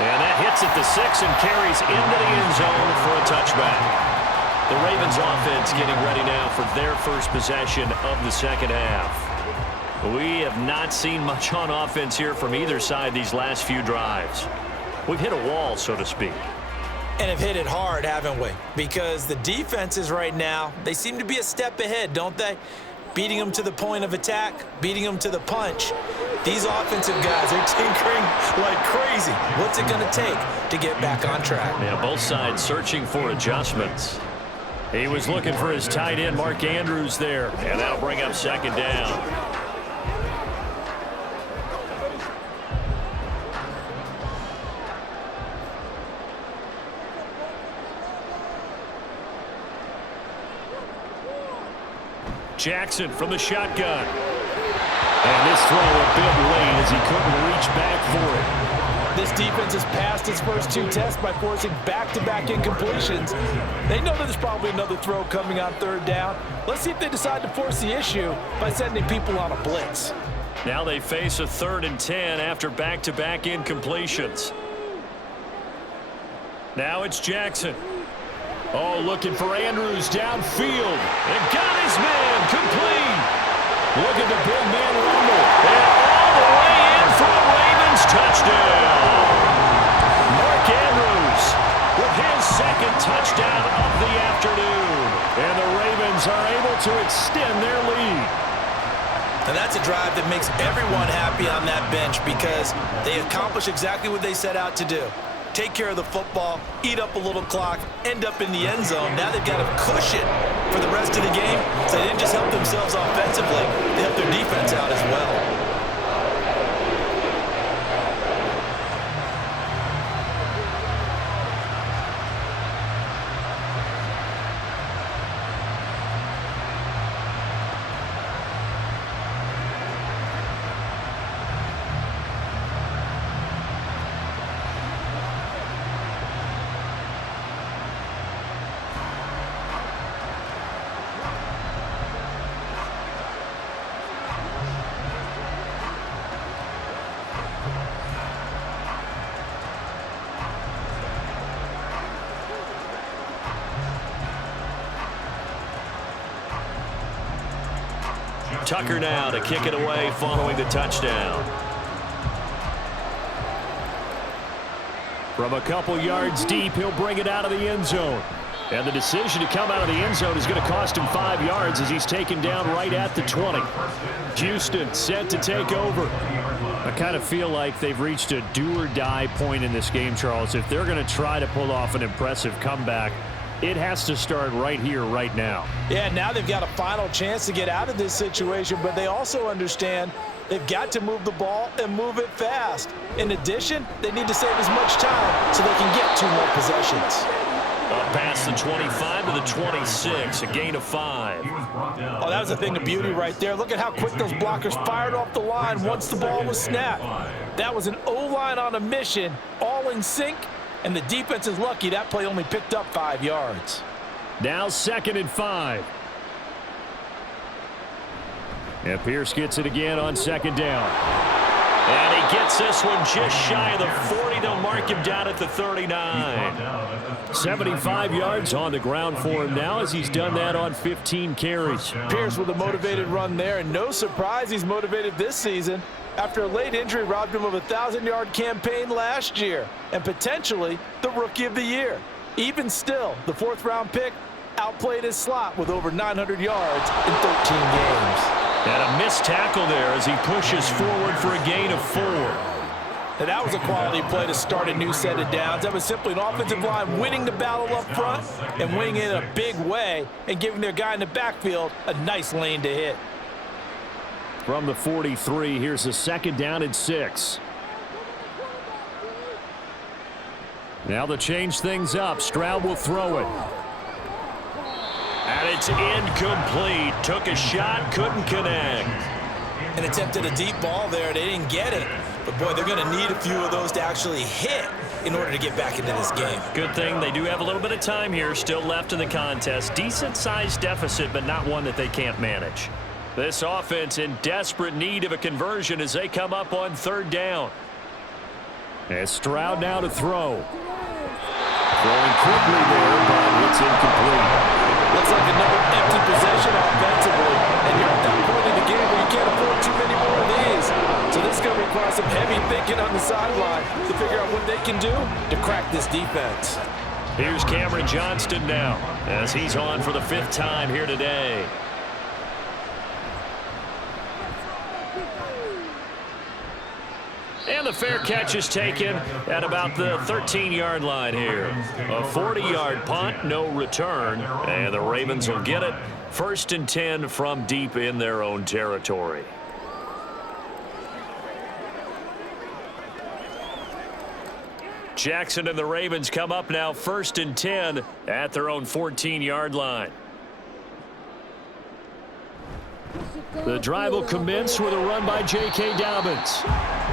And that hits at the 6 and carries into the end zone for a touchback. The Ravens offense getting ready now for their first possession of the second half. We have not seen much on offense here from either side these last few drives. We've hit a wall, so to speak. And have hit it hard, haven't we? Because the defenses right now, they seem to be a step ahead, don't they? Beating them to the point of attack, beating them to the punch. These offensive guys are tinkering like crazy. What's it going to take to get back on track? Yeah, both sides searching for adjustments. He was looking for his tight end, Mark Andrews, there. And that'll bring up second down. Jackson from the shotgun. And this throw a bit late as he couldn't reach back for it. This defense has passed its first 2 tests by forcing back-to-back incompletions. They know that there's probably another throw coming on third down. Let's see if they decide to force the issue by sending people on a blitz. Now they face a 3rd and 10 after back-to-back incompletions. Now it's Jackson. Oh, looking for Andrews downfield. And got his man complete. Look at the big man rumble. And all the way in for a Ravens touchdown. Mark Andrews with his 2nd touchdown of the afternoon. And the Ravens are able to extend their lead. And that's a drive that makes everyone happy on that bench because they accomplish exactly what they set out to do. take care of the football, eat up a little clock, end up in the end zone. Now they've got a cushion for the rest of the game, so they didn't just help themselves offensively, they helped their defense out as well. Tucker now to kick it away following the touchdown. From a couple yards deep, he'll bring it out of the end zone. And the decision to come out of the end zone is going to cost him 5 yards as he's taken down right at the 20. Houston set to take over. I kind of feel like they've reached a do-or-die point in this game, Charles. If they're going to try to pull off an impressive comeback, it has to start right here, right now. Yeah, now they've got a final chance to get out of this situation, but they also understand they've got to move the ball and move it fast. In addition, they need to save as much time so they can get 2 more possessions. Up past the 25 to the 26, a gain of 5. Oh, that was a thing of beauty right there. Look at how quick those blockers fired off the line once the ball was snapped. That was an O-line on a mission, all in sync. And the defense is lucky that play only picked up 5 yards. Now 2nd and 5. And Pierce gets it again on 2nd down. And he gets this one just shy of the 40. They'll mark him down at the 39. 75 yards on the ground for him now as he's done that on 15 carries. Pierce with a motivated run there, and no surprise he's motivated this season after a late injury robbed him of a 1,000-yard campaign last year and potentially the Rookie of the Year. Even still, the 4th-round pick outplayed his slot with over 900 yards in 13 games. And a missed tackle there as he pushes forward for a gain of 4. And that was a quality play to start a new set of downs. That was simply an offensive line winning the battle up front and winning it in a big way and giving their guy in the backfield a nice lane to hit. From the 43, here's a 2nd down and 6. Now to change things up, Stroud will throw it. And it's incomplete. Took a shot, couldn't connect. And attempted a deep ball there. They didn't get it. But, boy, they're going to need a few of those to actually hit in order to get back into this game. Good thing they do have a little bit of time here still left in the contest. Decent-sized deficit, but not one that they can't manage. This offense in desperate need of a conversion as they come up on 3rd down. And Stroud now to throw. Throwing quickly there, but it's incomplete. Looks like another empty possession offensively. And you're at that point in the game where you can't afford too many more of these. So this is going to require some heavy thinking on the sideline to figure out what they can do to crack this defense. Here's Cameron Johnston now as he's on for the 5th time here today. And the fair catch is taken at about the 13-yard line here. A 40-yard punt, no return, and the Ravens will get it. 1st and 10 from deep in their own territory. Jackson and the Ravens come up now 1st and 10 at their own 14-yard line. The drive will commence with a run by J.K. Dobbins.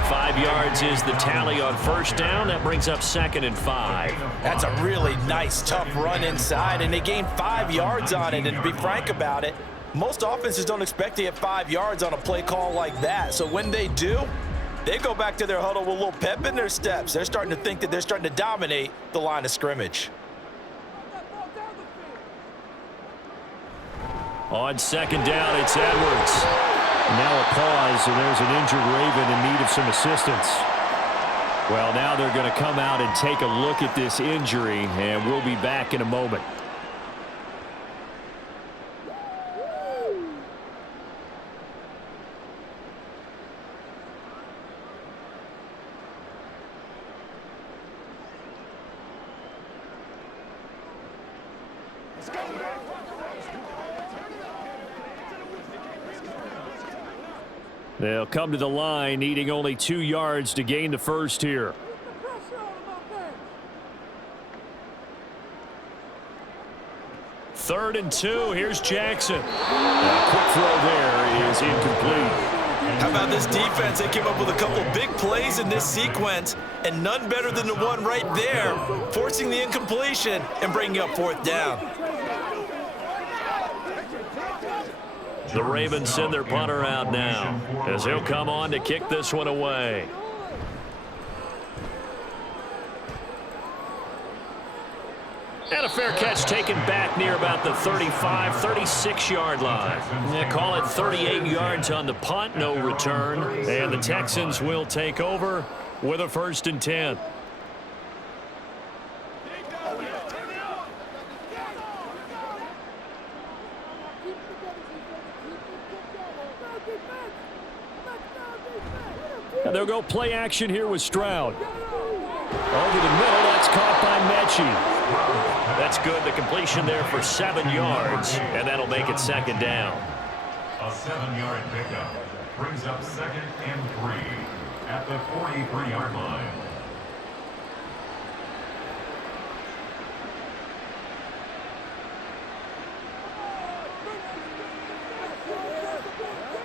5 yards is the tally on 1st down. That brings up 2nd and 5. That's a really nice, tough run inside, and they gained 5 yards on it. And to be frank about it, most offenses don't expect to get 5 yards on a play call like that. So when they do, they go back to their huddle with a little pep in their steps. They're starting to think that they're starting to dominate the line of scrimmage. On 2nd down, it's Edwards. Now a pause, and there's an injured Raven in need of some assistance. Well, now they're going to come out and take a look at this injury, and we'll be back in a moment. They'll come to the line, needing only 2 yards to gain the first here. Third and 2. Here's Jackson. A quick throw there is incomplete. How about this defense? They came up with a couple big plays in this sequence, and none better than the one right there, forcing the incompletion and bringing up 4th down. The Ravens send their punter out now as he'll come on to kick this one away. And a fair catch taken back near about the 35, 36-yard line. Yeah, call it 38 yards on the punt, no return. And the Texans will take over with a 1st and 10. And they'll go play action here with Stroud. Over the middle, that's caught by Mechie. That's good. The completion there for 7 yards, and that'll make it 2nd down. A 7-yard pickup brings up 2nd and 3 at the 43-yard line.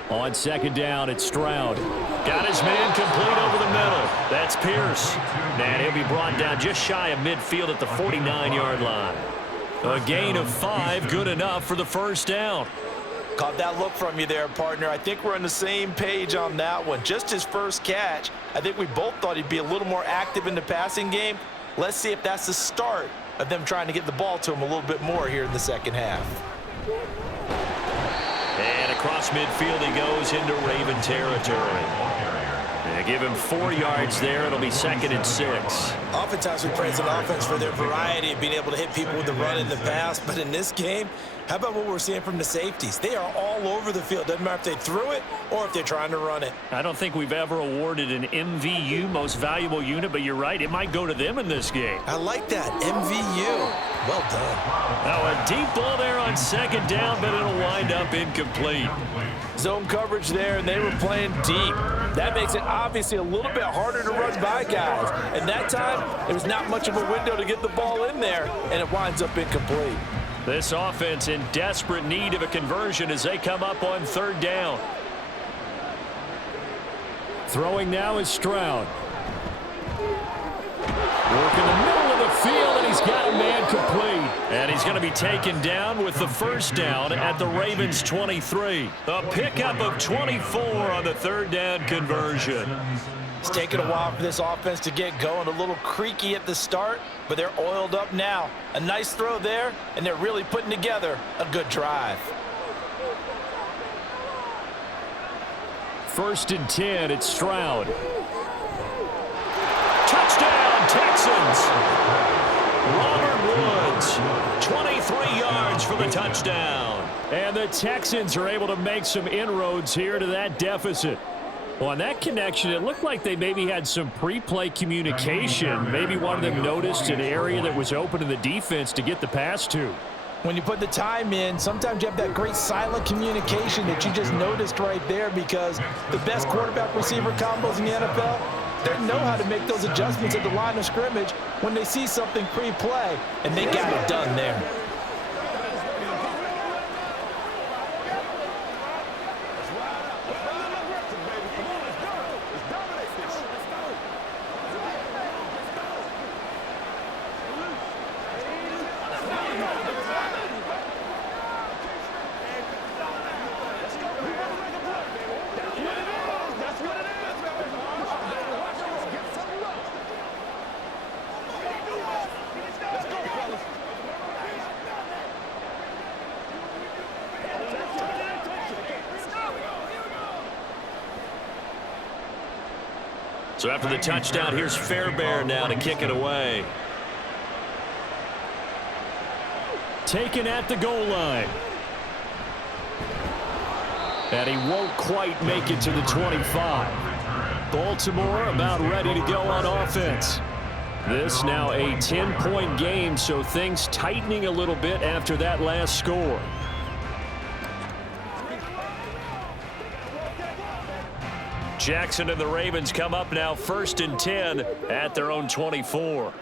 On 2nd down, it's Stroud. Got his man complete over the middle. That's Pierce. And he'll be brought down just shy of midfield at the 49-yard line. A gain of 5, good enough for the 1st down. Caught that look from you there, partner. I think we're on the same page on that one. Just his first catch. I think we both thought he'd be a little more active in the passing game. Let's see if that's the start of them trying to get the ball to him a little bit more here in the 2nd half. And across midfield he goes into Raven territory. They give him 4 yards there. It'll be 2nd and 6. Oftentimes we praise an offense for their variety of being able to hit people with the run in the pass, but in this game, how about what we're seeing from the safeties? They are all over the field. Doesn't matter if they threw it or if they're trying to run it. I don't think we've ever awarded an MVU, most valuable unit, but you're right. It might go to them in this game. I like that. MVU. Well done. Now a deep ball there on 2nd down, but it'll wind up incomplete. Zone coverage there, and they were playing deep. That makes it obviously a little bit harder to run by guys. And that time, there was not much of a window to get the ball in there, and it winds up incomplete. This offense in desperate need of a conversion as they come up on 3rd down. Throwing now is Stroud. Working the middle of the field, and he's got a man complete. And he's going to be taken down with the 1st down at the Ravens' 23. A pickup of 24 on the 3rd down conversion. It's taken a while for this offense to get going. A little creaky at the start, but they're oiled up now. A nice throw there, and they're really putting together a good drive. 1st and 10, it's Stroud. Touchdown, Texans! Robert Woods, 23 yards for the touchdown. And the Texans are able to make some inroads here to that deficit. Well, on that connection, it looked like they maybe had some pre-play communication. Maybe one of them noticed an area that was open in the defense to get the pass to. When you put the time in, sometimes you have that great silent communication that you just noticed right there, because the best quarterback-receiver combos in the NFL, they know how to make those adjustments at the line of scrimmage when they see something pre-play, and they got it done there. So after the touchdown, here's Fairbairn now to kick it away. Taken at the goal line. And he won't quite make it to the 25. Baltimore about ready to go on offense. This now a 10-point game, so things tightening a little bit after that last score. Jackson and the Ravens come up now 1st and 10 at their own 24.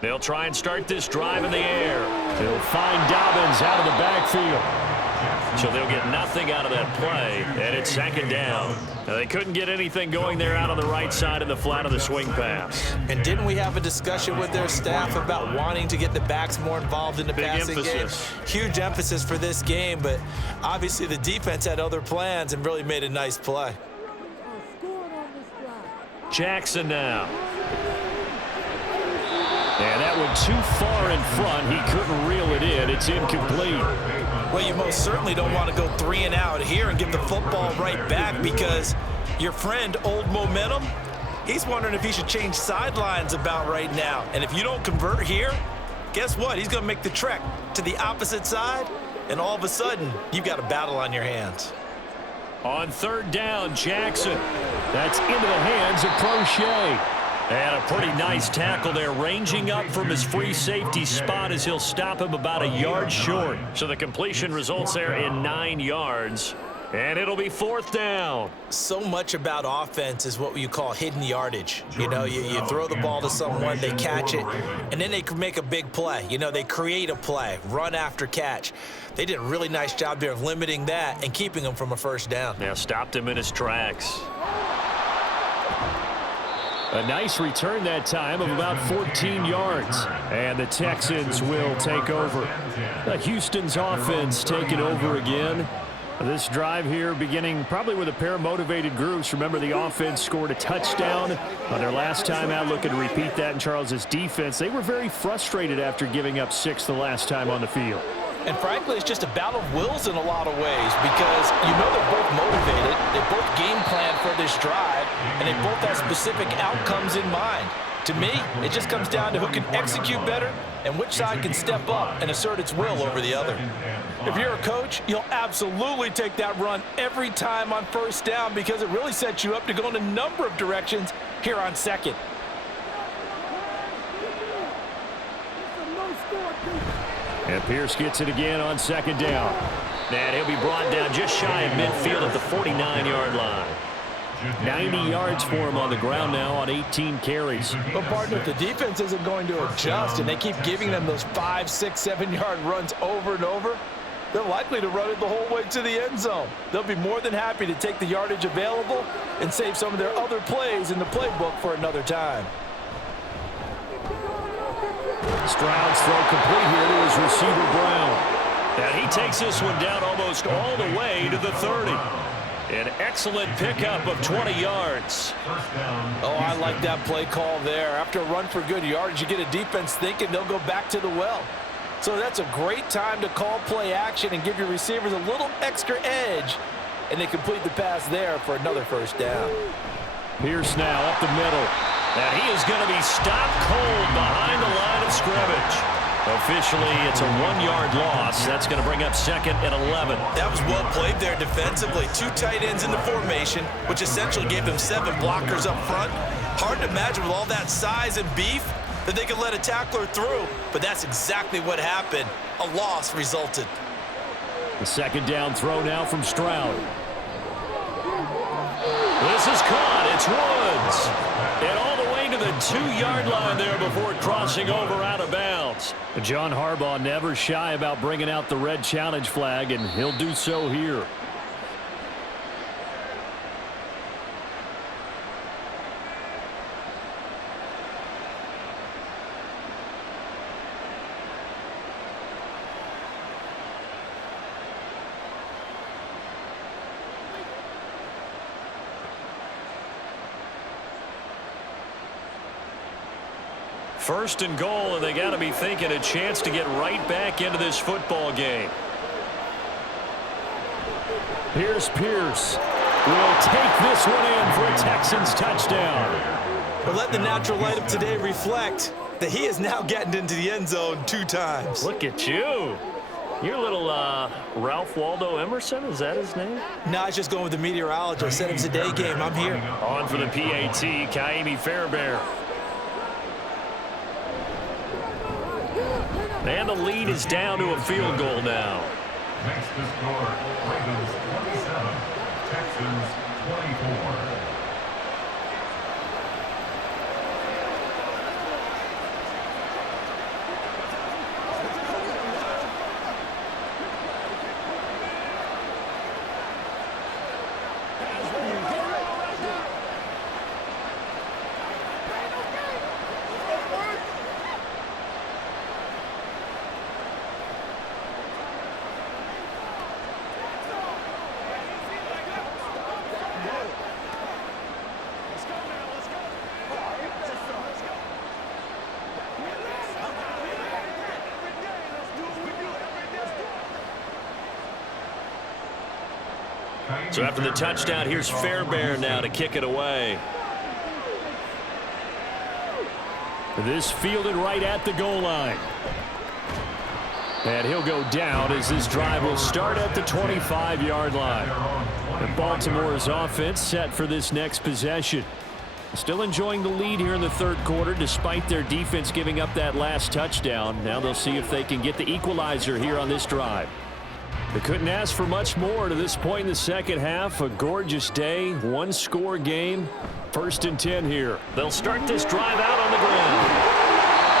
They'll try and start this drive in the air. They'll find Dobbins out of the backfield. So they'll get nothing out of that play, and it's 2nd down. Now, they couldn't get anything going there out on the right side in the flat of the swing pass. And didn't we have a discussion with their staff about wanting to get the backs more involved in the passing game? Huge emphasis for this game, but obviously the defense had other plans and really made a nice play. Jackson now. And that one too far in front. He couldn't reel it in. It's incomplete. Well, you most certainly don't want to go 3 and out here and give the football right back, because your friend, Old Momentum, he's wondering if he should change sidelines about right now. And if you don't convert here, guess what? He's going to make the trek to the opposite side, and all of a sudden, you've got a battle on your hands. On 3rd down, Jackson. That's into the hands of Crochet. And a pretty nice tackle there, ranging up from his free safety spot as he'll stop him about a yard short. So the completion results there in 9 yards. And it'll be 4th down. So much about offense is what you call hidden yardage. You know, you throw the ball to someone, they catch it, and then they can make a big play. You know, they create a play, run after catch. They did a really nice job there of limiting that and keeping him from a 1st down. Now stopped him in his tracks. A nice return that time of about 14 yards. And the Texans will take over. Houston's offense taking over again. This drive here beginning probably with a pair of motivated groups. Remember, the offense scored a touchdown on their last time out. Looking to repeat that in Charles's defense. They were very frustrated after giving up 6 the last time on the field. And frankly, it's just a battle of wills in a lot of ways, because you know they're both motivated, they both game plan for this drive, and they both have specific outcomes in mind. To me, it just comes down to who can execute better and which side can step up and assert its will over the other. If you're a coach, you'll absolutely take that run every time on 1st down, because it really sets you up to go in a number of directions here on 2nd. And Pierce gets it again on 2nd down. And he'll be brought down just shy of midfield at the 49-yard line. 90 yards for him on the ground now on 18 carries. But, partner, if the defense isn't going to adjust and they keep giving them those 5, 6, 7-yard runs over and over, they're likely to run it the whole way to the end zone. They'll be more than happy to take the yardage available and save some of their other plays in the playbook for another time. Stroud's throw complete here to his receiver, Brown. And he takes this one down almost all the way to the 30. An excellent pickup of 20 yards. Oh, I like that play call there. After a run for good yardage, you get a defense thinking they'll go back to the well. So that's a great time to call play action and give your receivers a little extra edge. And they complete the pass there for another 1st down. Pierce now up the middle. And he is going to be stopped cold behind the line of scrimmage. Officially, it's a 1-yard loss. That's going to bring up 2nd and 11. That was well played there defensively. 2 tight ends in the formation, which essentially gave them 7 blockers up front. Hard to imagine with all that size and beef that they could let a tackler through, but that's exactly what happened. A loss resulted. The 2nd down throw now from Stroud. This is caught. It's Woods. And all the way to the 2-yard line there before crossing over out of bounds. John Harbaugh never shy about bringing out the red challenge flag, and he'll do so here. First and goal, and they got to be thinking a chance to get right back into this football game. Here's Pierce. Will take this one in for a Texans touchdown. Well, let the natural light of today reflect that he is now getting into the end zone 2 times. Look at you. You're a little Ralph Waldo Emerson, is that his name? No, I was just going with the meteorologist. Said it was a day game. I'm here. On for the PAT, Kaimi Fairbairn. And the lead is down to a field goal now. Makes the score Ravens 27, Texans 24. So after the touchdown, here's Fairbairn now to kick it away. This fielded right at the goal line. And he'll go down as this drive will start at the 25-yard line. And Baltimore's offense set for this next possession. Still enjoying the lead here in the third quarter despite their defense giving up that last touchdown. Now they'll see if they can get the equalizer here on this drive. They couldn't ask for much more to this point in the second half. A gorgeous day, one-score game. 1st and 10 here. They'll start this drive out on the ground.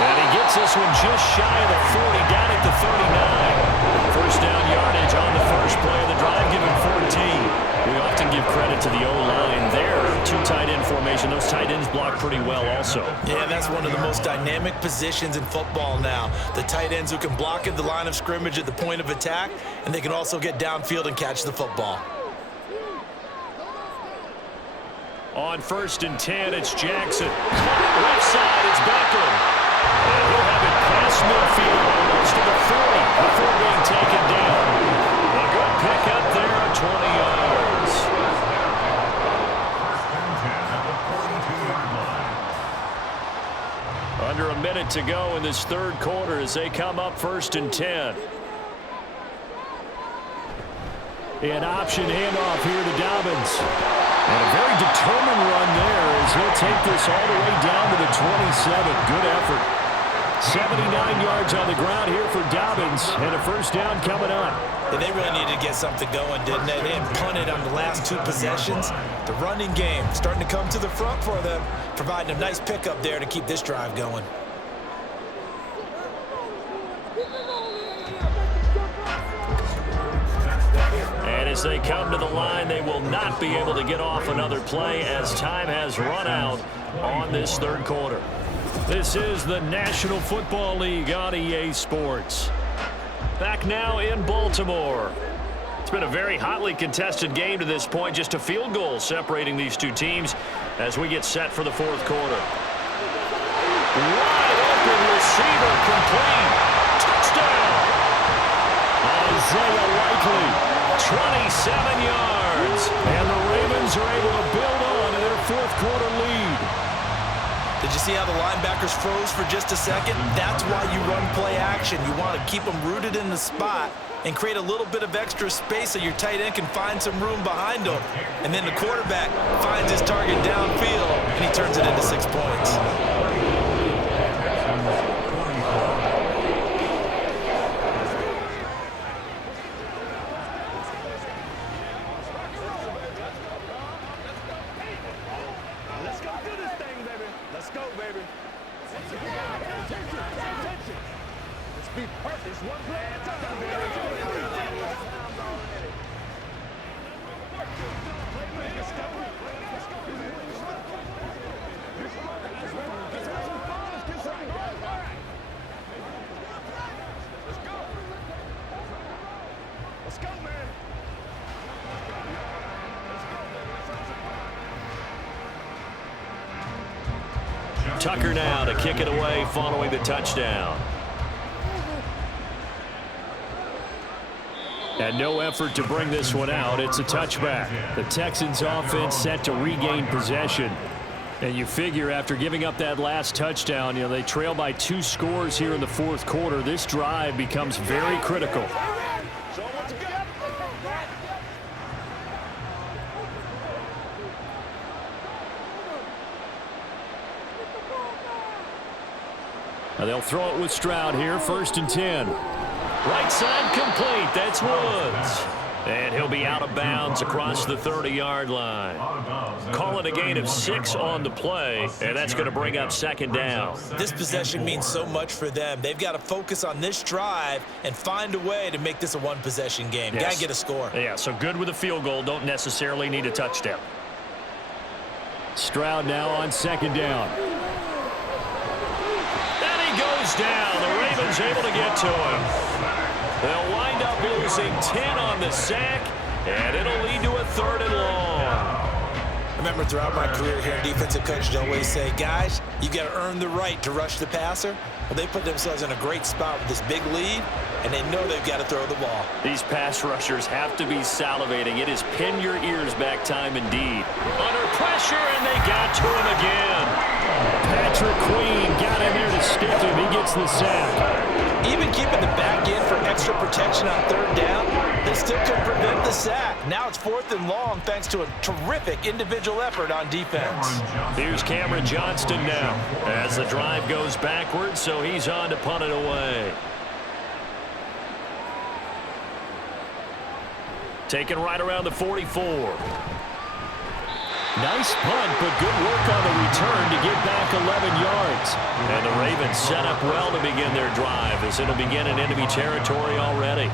And he gets this one just shy of the 40, down at the 39. First down yardage on the first play of the drive, given 14. We often give credit to the O-line there. Two tight end formation. Those tight ends block pretty well also. Yeah, that's one of the most dynamic positions in football now. The tight ends who can block at the line of scrimmage at the point of attack, and they can also get downfield and catch the football. On 1st and 10, it's Jackson. Left side, it's Beckham. And he'll have it past midfield, almost to the 40 before being taken down. A good pick up there at 20 yards. Under a minute to go in this third quarter as they come up 1st and 10. An option handoff here to Dobbins. And a very determined run there as he'll take this all the way down to the 27. Good effort. 79 yards on the ground here for Dobbins, and a first down coming up. And they really needed to get something going, didn't they? They had punted on the last two possessions. The running game starting to come to the front for them, providing a nice pickup there to keep this drive going. And as they come to the line, they will not be able to get off another play as time has run out on this third quarter. This is the National Football League on EA Sports. Back now in Baltimore. It's been a very hotly contested game to this point. Just a field goal separating these two teams as we get set for the fourth quarter. Wide open receiver complete. Touchdown. Isaiah Likely, 27 yards. And the Ravens are able to build on to their fourth quarter lead. Did you see how the linebackers froze for just a second? That's why you run play action. You want to keep them rooted in the spot and create a little bit of extra space so your tight end can find some room behind him. And then the quarterback finds his target downfield, and he turns it into 6 points. Tucker now to kick it away following the touchdown. And no effort to bring this one out. It's a touchback. The Texans offense set to regain possession. And you figure after giving up that last touchdown, they trail by 2 scores here in the fourth quarter. This drive becomes very critical. Now they'll throw it with Stroud here, 1st and 10. Right side complete. That's Woods. And he'll be out of bounds across the 30-yard line. Call it a gain of 6 on the play, and that's going to bring up 2nd down. This possession means so much for them. They've got to focus on this drive and find a way to make this a one-possession game. Yes. Got to get a score. Yeah, so good with a field goal. Don't necessarily need a touchdown. Stroud now on 2nd down. And he goes down. The Ravens able to get to him. They'll wind up losing 10 on the sack, and it'll lead to a 3rd and long. I remember throughout my career here, defensive coaches always say, guys, you got to earn the right to rush the passer. Well, they put themselves in a great spot with this big lead, and they know they've got to throw the ball. These pass rushers have to be salivating. It is pin your ears back time indeed. Under pressure, and they got to him again. Patrick Queen got in there to stick him. He gets the sack. Even keeping the back in for extra protection on 3rd down, they still couldn't prevent the sack. Now it's 4th and long thanks to a terrific individual effort on defense. Here's Cameron Johnston now as the drive goes backwards, so he's on to punt it away. Taken right around the 44. Nice punt, but good work on the return to get back 11 yards. And the Ravens set up well to begin their drive as it'll begin in enemy territory already.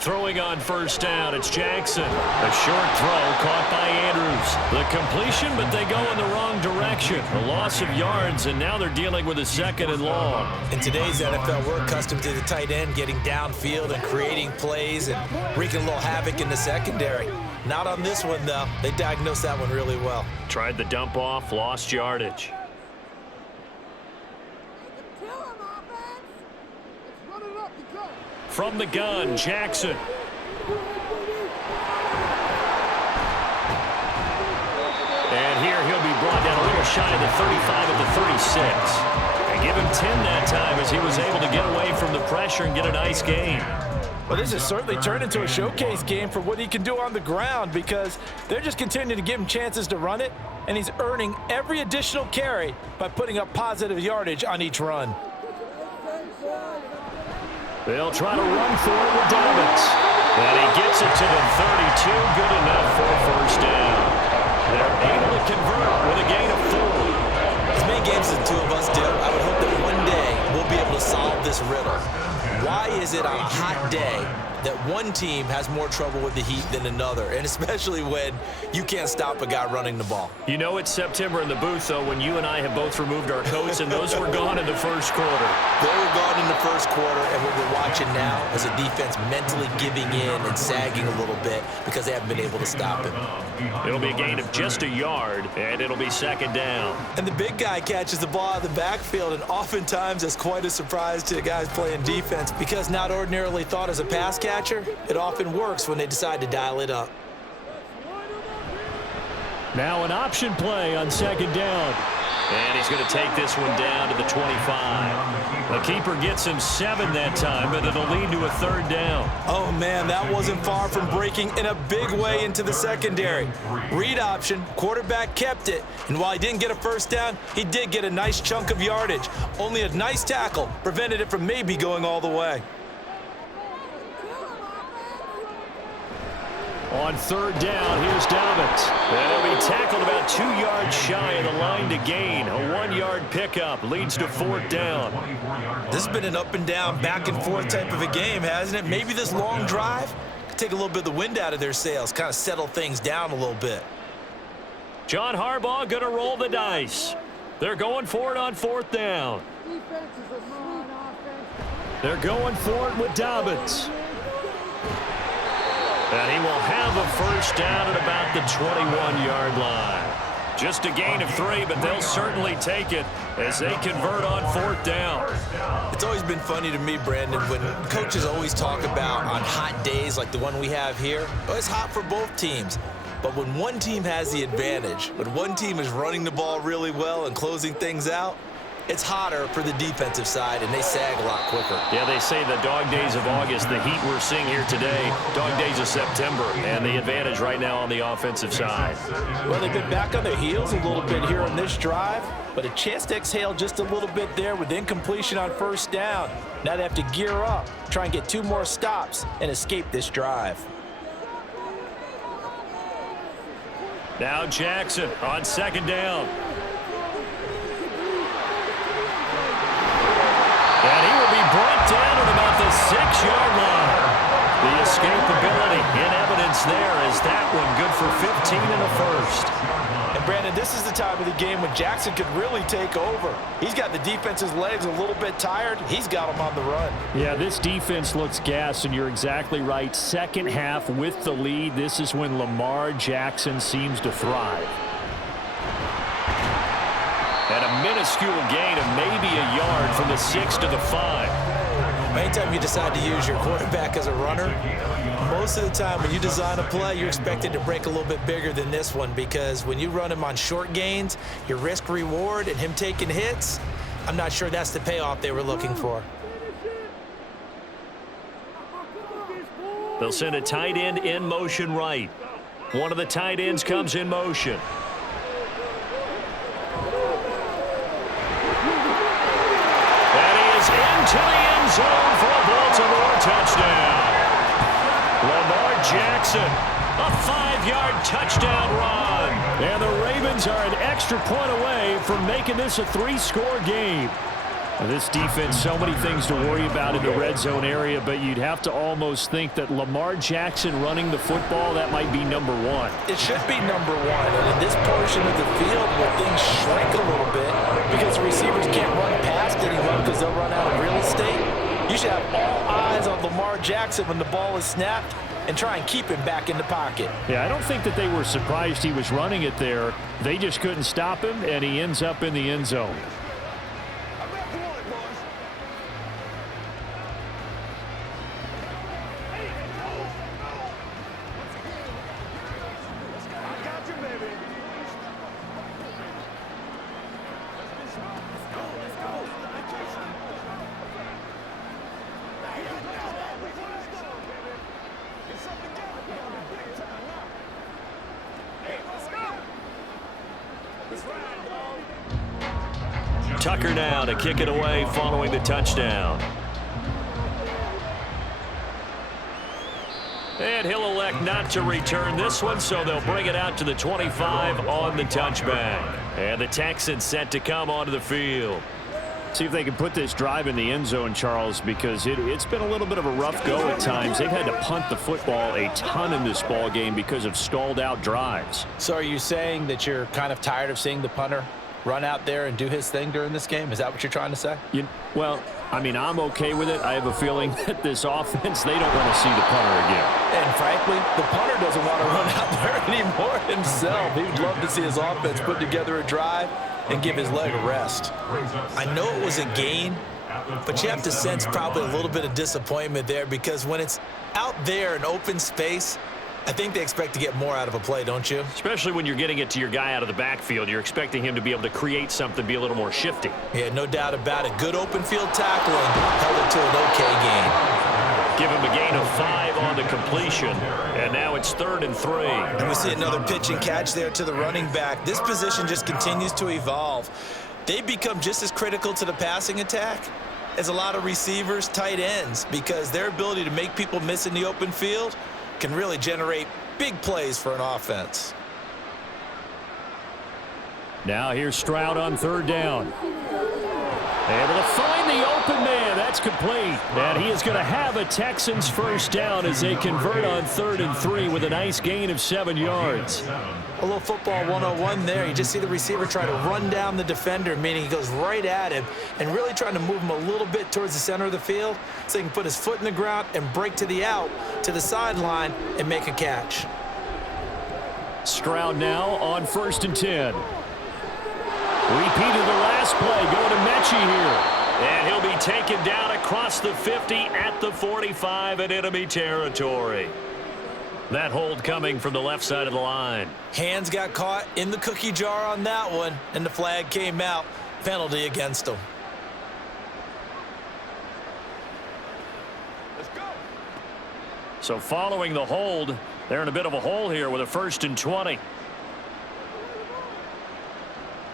Throwing on 1st down, it's Jackson. A short throw caught by Andrews. The completion, but they go in the wrong direction. A loss of yards, and now they're dealing with a 2nd and long. In today's NFL, we're accustomed to the tight end getting downfield and creating plays and wreaking a little havoc in the secondary. Not on this one, though. They diagnosed that one really well. Tried the dump off, lost yardage. From the gun, Jackson. And here he'll be brought down a little shy of the 35 at the 36. And give him 10 that time as he was able to get away from the pressure and get a nice gain. Well, this has certainly turned into a showcase game for what he can do on the ground because they're just continuing to give him chances to run it, and he's earning every additional carry by putting up positive yardage on each run. They'll try to run for it with Dobbins. And he gets it to the 32. Good enough for a 1st down. They're able to convert with a gain of 4. As many games as the two of us do, I would hope that one day we'll be able to solve this riddle. Why is it on a hot day that one team has more trouble with the heat than another, and especially when you can't stop a guy running the ball? You know it's September in the booth, though, when you and I have both removed our coats, and those were gone in the 1st quarter. They were gone in the 1st quarter, and what we're watching now is a defense mentally giving in and sagging a little bit because they haven't been able to stop him. It'll be a gain of just a yard, and it'll be 2nd down. And the big guy catches the ball out of the backfield, and oftentimes it's quite a surprise to the guys playing defense because not ordinarily thought as a pass catcher, it often works when they decide to dial it up. Now an option play on 2nd down. And he's going to take this one down to the 25. The keeper gets him 7 that time, but it'll lead to a 3rd down. Oh, man, that wasn't far from breaking in a big way into the secondary. Read option, quarterback kept it, and while he didn't get a 1st down, he did get a nice chunk of yardage. Only a nice tackle prevented it from maybe going all the way. On 3rd down, here's Dobbins. And he'll be tackled about 2 yards shy of the line to gain. A 1-yard pickup leads to 4th down. This has been an up and down, back and forth type of a game, hasn't it? Maybe this long drive could take a little bit of the wind out of their sails, kind of settle things down a little bit. John Harbaugh going to roll the dice. They're going for it on 4th down. They're going for it with Dobbins. And he will have a 1st down at about the 21-yard line. Just a gain of 3, but they'll certainly take it as they convert on 4th down. It's always been funny to me, Brandon, when coaches always talk about on hot days like the one we have here. Oh, it's hot for both teams. But when one team has the advantage, when one team is running the ball really well and closing things out, it's hotter for the defensive side, and they sag a lot quicker. Yeah, they say the dog days of August, the heat we're seeing here today, dog days of September, and the advantage right now on the offensive side. Well, they've been back on their heels a little bit here on this drive, but a chance to exhale just a little bit there with incompletion on 1st down. Now they have to gear up, try and get 2 more stops, and escape this drive. Now Jackson on 2nd down. And he will be brought down at about the 6-yard line. The escapability in evidence there as that one good for 15 in the 1st. And Brandon, this is the time of the game when Jackson could really take over. He's got the defense's legs a little bit tired. He's got them on the run. Yeah, this defense looks gassed, and you're exactly right. Second half with the lead, this is when Lamar Jackson seems to thrive. And a minuscule gain of maybe a yard from the 6 to the 5. Anytime you decide to use your quarterback as a runner, most of the time when you design a play, you're expected to break a little bit bigger than this one, because when you run him on short gains, your risk-reward and him taking hits, I'm not sure that's the payoff they were looking for. They'll send a tight end in motion right. One of the tight ends comes in motion. To the end zone for a Baltimore touchdown. Lamar Jackson, a 5-yard touchdown run. And the Ravens are an extra point away from making this a 3-score game. This defense, so many things to worry about in the red zone area, but you'd have to almost think that Lamar Jackson running the football, that might be number 1. It should be number 1, and in this portion of the field where things shrink a little bit because the receivers can't run past anyone because they'll run out of real estate, you should have all eyes on Lamar Jackson when the ball is snapped and try and keep him back in the pocket. Yeah, I don't think that they were surprised he was running it there. They just couldn't stop him, and he ends up in the end zone. Tucker now to kick it away following the touchdown. And he'll elect not to return this one, so they'll bring it out to the 25 on the touchback. And the Texans set to come onto the field. See if they can put this drive in the end zone, Charles, because it's been a little bit of a rough go at times. They've had to punt the football a ton in this ball game because of stalled out drives. So are you saying that you're kind of tired of seeing the punter run out there and do his thing during this game? Is that what you're trying to say? Well, I mean, I'm okay with it. I have a feeling that this offense, they don't want to see the punter again. And frankly, the punter doesn't want to run out there anymore himself. He'd love to see his offense put together a drive and give his leg a rest. I know it was a gain, but you have to sense probably a little bit of disappointment there, because when it's out there in open space, I think they expect to get more out of a play, don't you? Especially when you're getting it to your guy out of the backfield. You're expecting him to be able to create something, be a little more shifty. Yeah, no doubt about it. Good open field tackle and held it to an okay gain. Give him a gain of 5 on the completion, and now it's 3rd and 3. And we see another pitch and catch there to the running back. This position just continues to evolve. They become just as critical to the passing attack as a lot of receivers, tight ends, because their ability to make people miss in the open field can really generate big plays for an offense. Now here's Stroud on 3rd down. Able to find the open man. That's complete. And he is going to have a Texans first down as they convert on 3rd and 3 with a nice gain of 7 yards. A little football 101 there. You just see the receiver try to run down the defender, meaning he goes right at him and really trying to move him a little bit towards the center of the field so he can put his foot in the ground and break to the out, to the sideline, and make a catch. Stroud now on 1st and 10. Repeated the last play, going to Mechie here. And he'll be taken down across the 50 at the 45 in enemy territory. That hold coming from the left side of the line. Hands got caught in the cookie jar on that one, and the flag came out. Penalty against him. Let's go. So following the hold, they're in a bit of a hole here with a 1st and 20.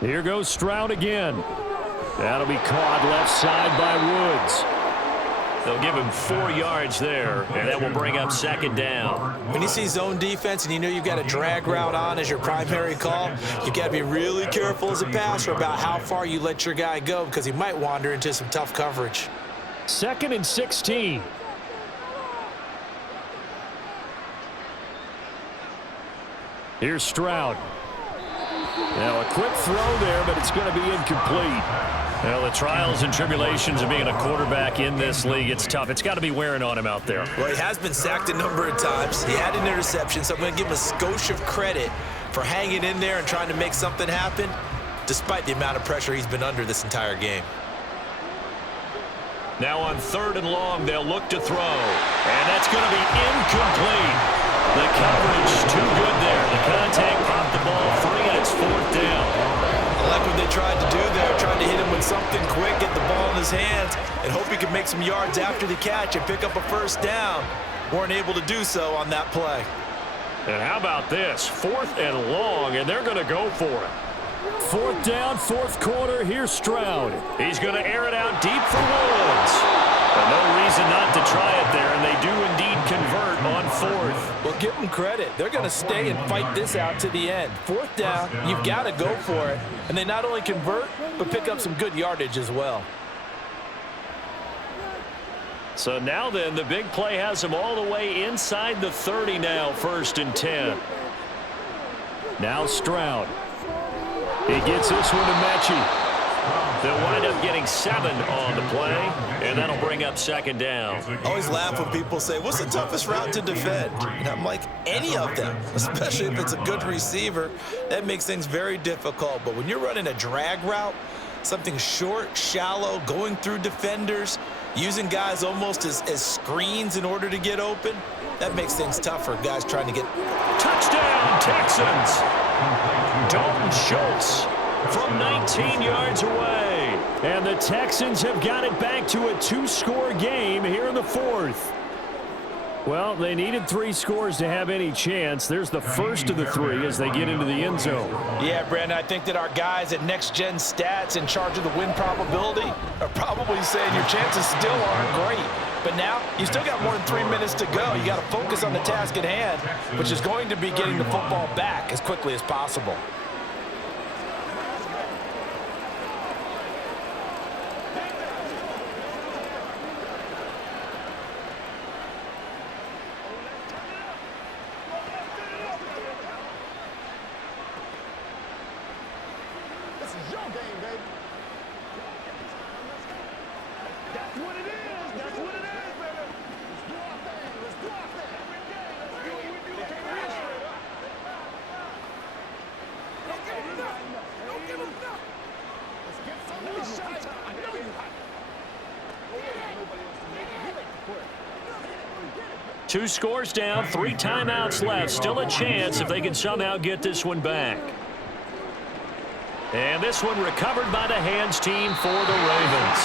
Here goes Stroud again. That'll be caught left side by Woods. They'll give him 4 yards there, and that will bring up 2nd down. When you see zone defense and you know you've got a drag route on as your primary call, you've got to be really careful as a passer about how far you let your guy go because he might wander into some tough coverage. 2nd and 16. Here's Stroud. Now a quick throw there, but it's going to be incomplete. Well, the trials and tribulations of being a quarterback in this league, it's tough. It's got to be wearing on him out there. Well, he has been sacked a number of times. He had an interception, so I'm going to give him a skosh of credit for hanging in there and trying to make something happen, despite the amount of pressure he's been under this entire game. Now on 3rd and long, they'll look to throw. And that's going to be incomplete. The coverage too good there. The contact popped the ball free, and it's 4th down. I like what they tried to do there, trying to hit him with something quick, get the ball in his hands, and hope he could make some yards after the catch and pick up a 1st down. Weren't able to do so on that play. And how about this? 4th and long, and they're going to go for it. 4th down, 4th quarter. Here's Stroud. He's going to air it out deep for Woods. But no reason not to try it there, and they do indeed convert on 4th. Well, give them credit. They're going to stay and fight this out to the end. 4th down, you've got to go for it. And they not only convert, but pick up some good yardage as well. So now then, the big play has them all the way inside the 30 now, 1st and 10. Now Stroud. He gets this one to Mechie. They'll wind up getting 7 on the play, and that'll bring up 2nd down. I always laugh when people say, what's the toughest route to defend? And I'm like, any of them, especially if it's a good receiver. That makes things very difficult. But when you're running a drag route, something short, shallow, going through defenders, using guys almost as screens in order to get open, that makes things tougher. Guys trying to get... Touchdown, Texans! Dalton Schultz from 19 yards away. And the Texans have got it back to a 2-score game here in the 4th. Well, they needed 3 scores to have any chance. There's the first of the 3 as they get into the end zone. Yeah, Brandon, I think that our guys at Next Gen Stats in charge of the win probability are probably saying your chances still aren't great. But now you still got more than 3 minutes to go. You got to focus on the task at hand, which is going to be getting the football back as quickly as possible. This is your game, baby. That's what it is. That's what it is, baby. Let's do our thing. Let's do our thing. Every day, let's do what we do. Can't reach straight up. Don't give him nothing. Don't give him nothing. Let's get some of this showtime. I know you hot. Nobody else to make it. He like to quit. 2 scores down, 3 timeouts left. Still a chance if they can somehow get this one back. And this one recovered by the hands team for the Ravens.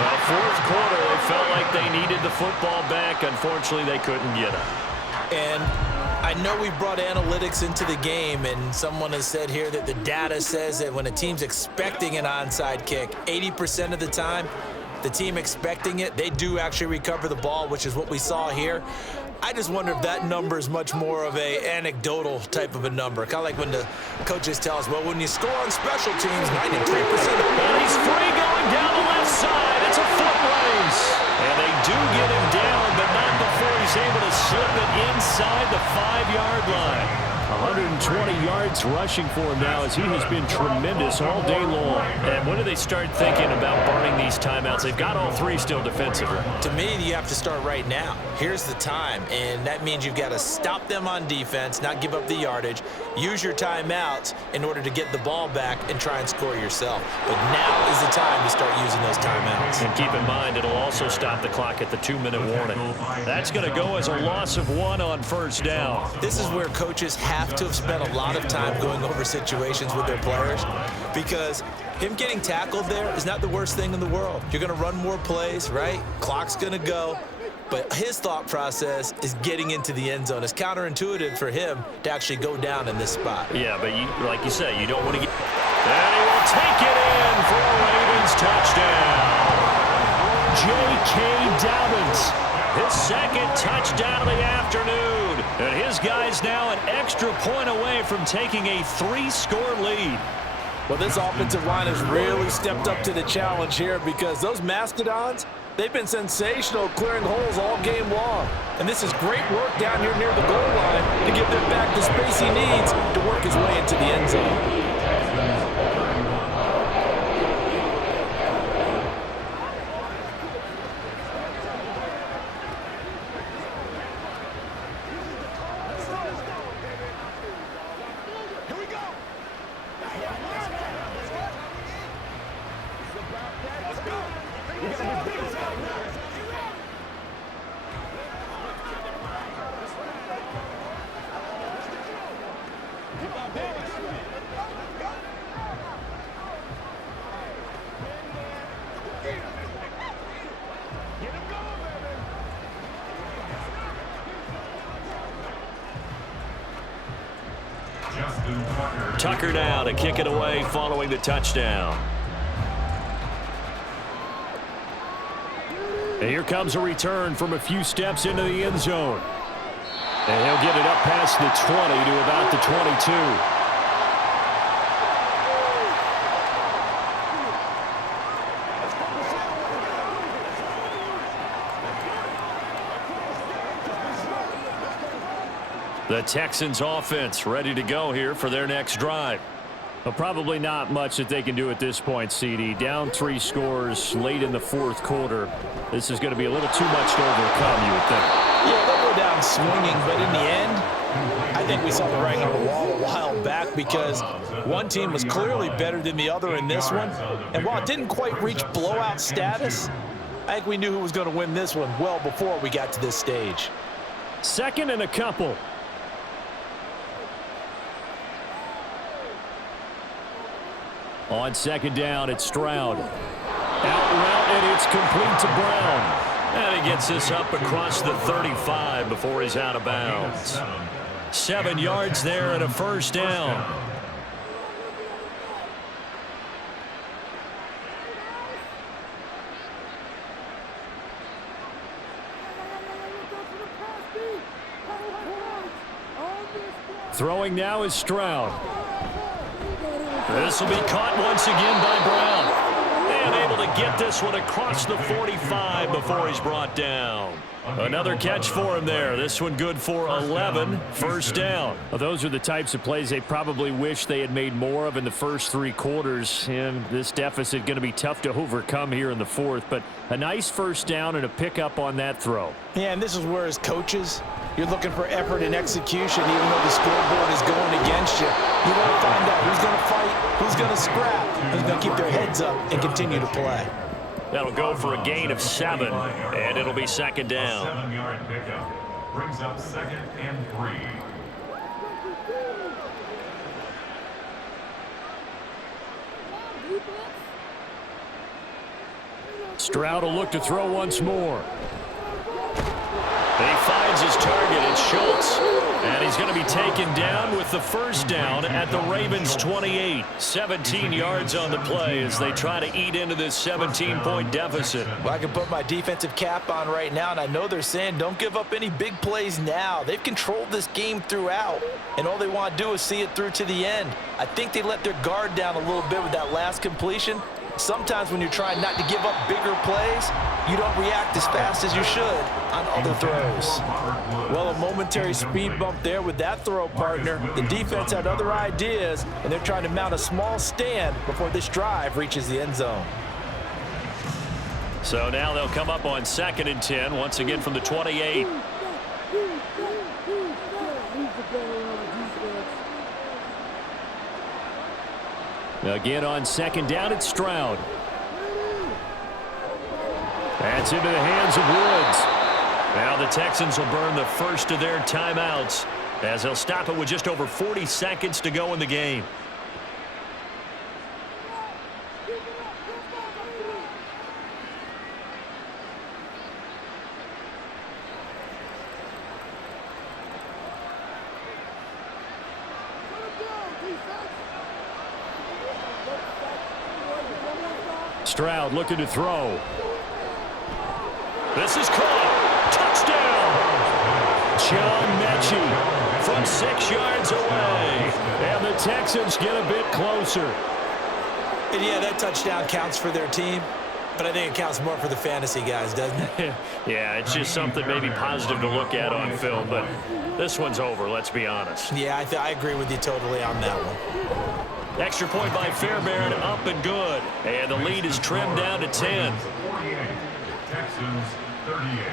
Well, 4th quarter, they felt like they needed the football back. Unfortunately, they couldn't get it. And I know we brought analytics into the game, and someone has said here that the data says that when a team's expecting an onside kick, 80% of the time, the team expecting it, they do actually recover the ball, which is what we saw here. I just wonder if that number is much more of a anecdotal type of a number. Kind of like when the coaches tell us, well, when you score on special teams, 93% of the And he's free going down the left side. It's a foot race. And they do get him down, but not before he's able to slip it inside the 5-yard line. 20 yards rushing for him now, as he has been tremendous all day long. And when do they start thinking about burning these timeouts? They've got all three still defensively. To me, you have to start right now. Here's the time, and that means you've got to stop them on defense, not give up the yardage, use your timeouts in order to get the ball back and try and score yourself. But now is the time to start using those timeouts. And keep in mind, it'll also stop the clock at the 2-minute warning. That's going to go as a loss of 1 on first down. This is where coaches have to have spent a lot of time going over situations with their players, because him getting tackled there is not the worst thing in the world. You're going to run more plays, right? Clock's going to go. But his thought process is getting into the end zone. It's counterintuitive for him to actually go down in this spot. Yeah, but like you say, you don't want to get... And he will take it in for a Ravens touchdown. J.K. Dobbins, his second touchdown of the afternoon. And his guy's now an extra point away from taking a 3-score lead. Well, this offensive line has really stepped up to the challenge here, because those Mastodons, they've been sensational clearing holes all game long. And this is great work down here near the goal line to give them back the space he needs to work his way into the end zone. Tucker now to kick it away following the touchdown. And here comes a return from a few steps into the end zone. And he'll get it up past the 20 to about the 22. The Texans offense ready to go here for their next drive. But probably not much that they can do at this point, CD. Down 3 scores late in the fourth quarter. This is going to be a little too much to overcome, you would think. Yeah, they'll go down swinging, but in the end, I think we saw the writing on the wall a while back, because one team was clearly better than the other in this one. And while it didn't quite reach blowout status, I think we knew who was going to win this one well before we got to this stage. Second and a couple. On second down, it's Stroud. Out route, and it's complete to Brown. And he gets this up across the 35 before he's out of bounds. 7 yards there and a first down. Throwing now is Stroud. This will be caught once again by Brown. And able to get this one across the 45 before he's brought down. Another catch for him there. This one good for 11. First down. Well, those are the types of plays they probably wish they had made more of in the first 3 quarters. And this deficit going to be tough to overcome here in the fourth. But a nice first down and a pickup on that throw. Yeah, and this is where, as coaches, you're looking for effort and execution, even though the scoreboard is going against you. You want to find out who's going to fight, who's going to scrap, who's going to keep their heads up and continue to play. That'll go for a gain of 7, and it'll be second down. 7-yard pickup brings up second and 3. Stroud will look to throw once more. He finds his target, it's Schultz. And he's going to be taken down with the first down at the Ravens' 28. 17 yards on the play as they try to eat into this 17-point deficit. Well, I can put my defensive cap on right now, and I know they're saying don't give up any big plays now. They've controlled this game throughout, and all they want to do is see it through to the end. I think they let their guard down a little bit with that last completion. Sometimes when you're trying not to give up bigger plays, you don't react as fast as you should on all the throws. Well, a momentary speed bump there with that throw, partner. The defense had other ideas, and they're trying to mount a small stand before this drive reaches the end zone. So now they'll come up on 2nd and 10, once again from the 28. Again on 2nd down, it's Stroud. That's into the hands of Woods. Now the Texans will burn the first of their timeouts as they'll stop it with just over 40 seconds to go in the game. Stroud looking to throw. This is caught. Touchdown! John Mechie from 6 yards away. And the Texans get a bit closer. And yeah, that touchdown counts for their team, but I think it counts more for the fantasy guys, doesn't it? Yeah, it's just something maybe positive to look at on film, but this one's over, let's be honest. Yeah, I agree with you totally on that one. Extra point by Fairbairn, up and good. And the lead is trimmed down to 10. 48, Texans 38.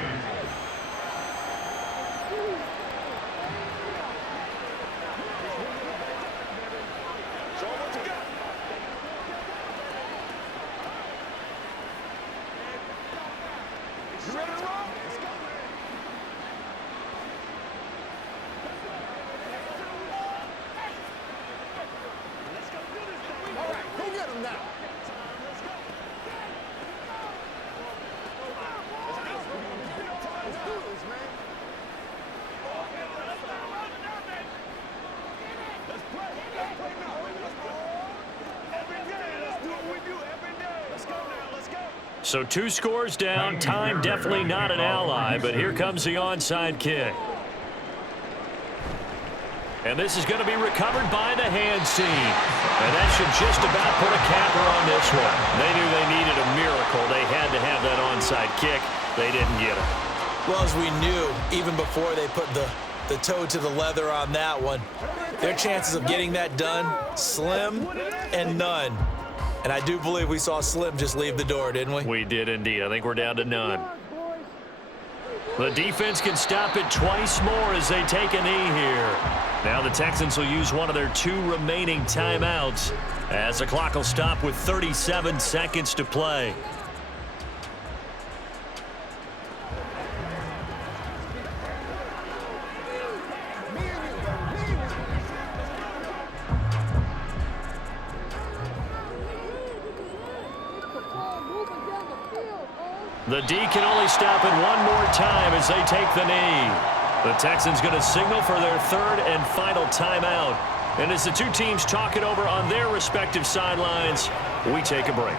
You ready to roll? All right, go get him now. Let's go. Let's do this, man. Let's play. Let's play now. Let's play. Every day, let's do what we do every day. Let's go now. Let's go. So 2 scores down. Time definitely not an ally, but here comes the onside kick. And this is going to be recovered by the hands team. And that should just about put a capper on this one. They knew they needed a miracle. They had to have that onside kick. They didn't get it. Well, as we knew, even before they put the toe to the leather on that one, their chances of getting that done, slim and none. And I do believe we saw Slim just leave the door, didn't we? We did indeed. I think we're down to none. The defense can stop it twice more as they take a knee here. Now the Texans will use one of their 2 remaining timeouts as the clock will stop with 37 seconds to play. The D can only stop it one more time as they take the knee. The Texans going to signal for their 3rd and final timeout. And as the 2 teams talk it over on their respective sidelines, we take a break.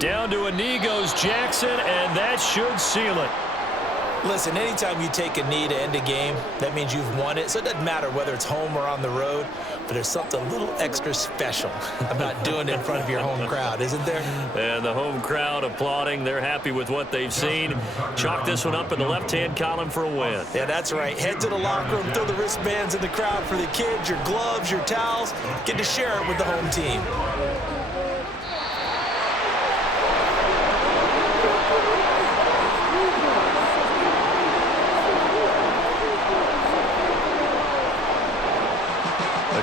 Down to a knee goes Jackson, and that should seal it. Listen, anytime you take a knee to end a game, that means you've won it. So it doesn't matter whether it's home or on the road, but there's something a little extra special about doing it in front of your home crowd, isn't there? And the home crowd applauding. They're happy with what they've seen. Chalk this one up in the left-hand column for a win. Yeah, that's right. Head to the locker room, throw the wristbands in the crowd for the kids, your gloves, your towels. Get to share it with the home team.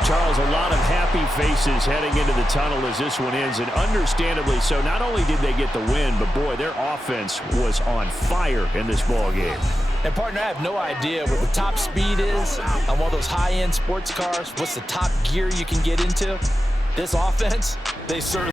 Charles, a lot of happy faces heading into the tunnel as this one ends, and understandably so. Not only did they get the win, but boy, their offense was on fire in this ball game. And partner, I have no idea what the top speed is on one of those high-end sports cars. What's the top gear you can get into? This offense, they certainly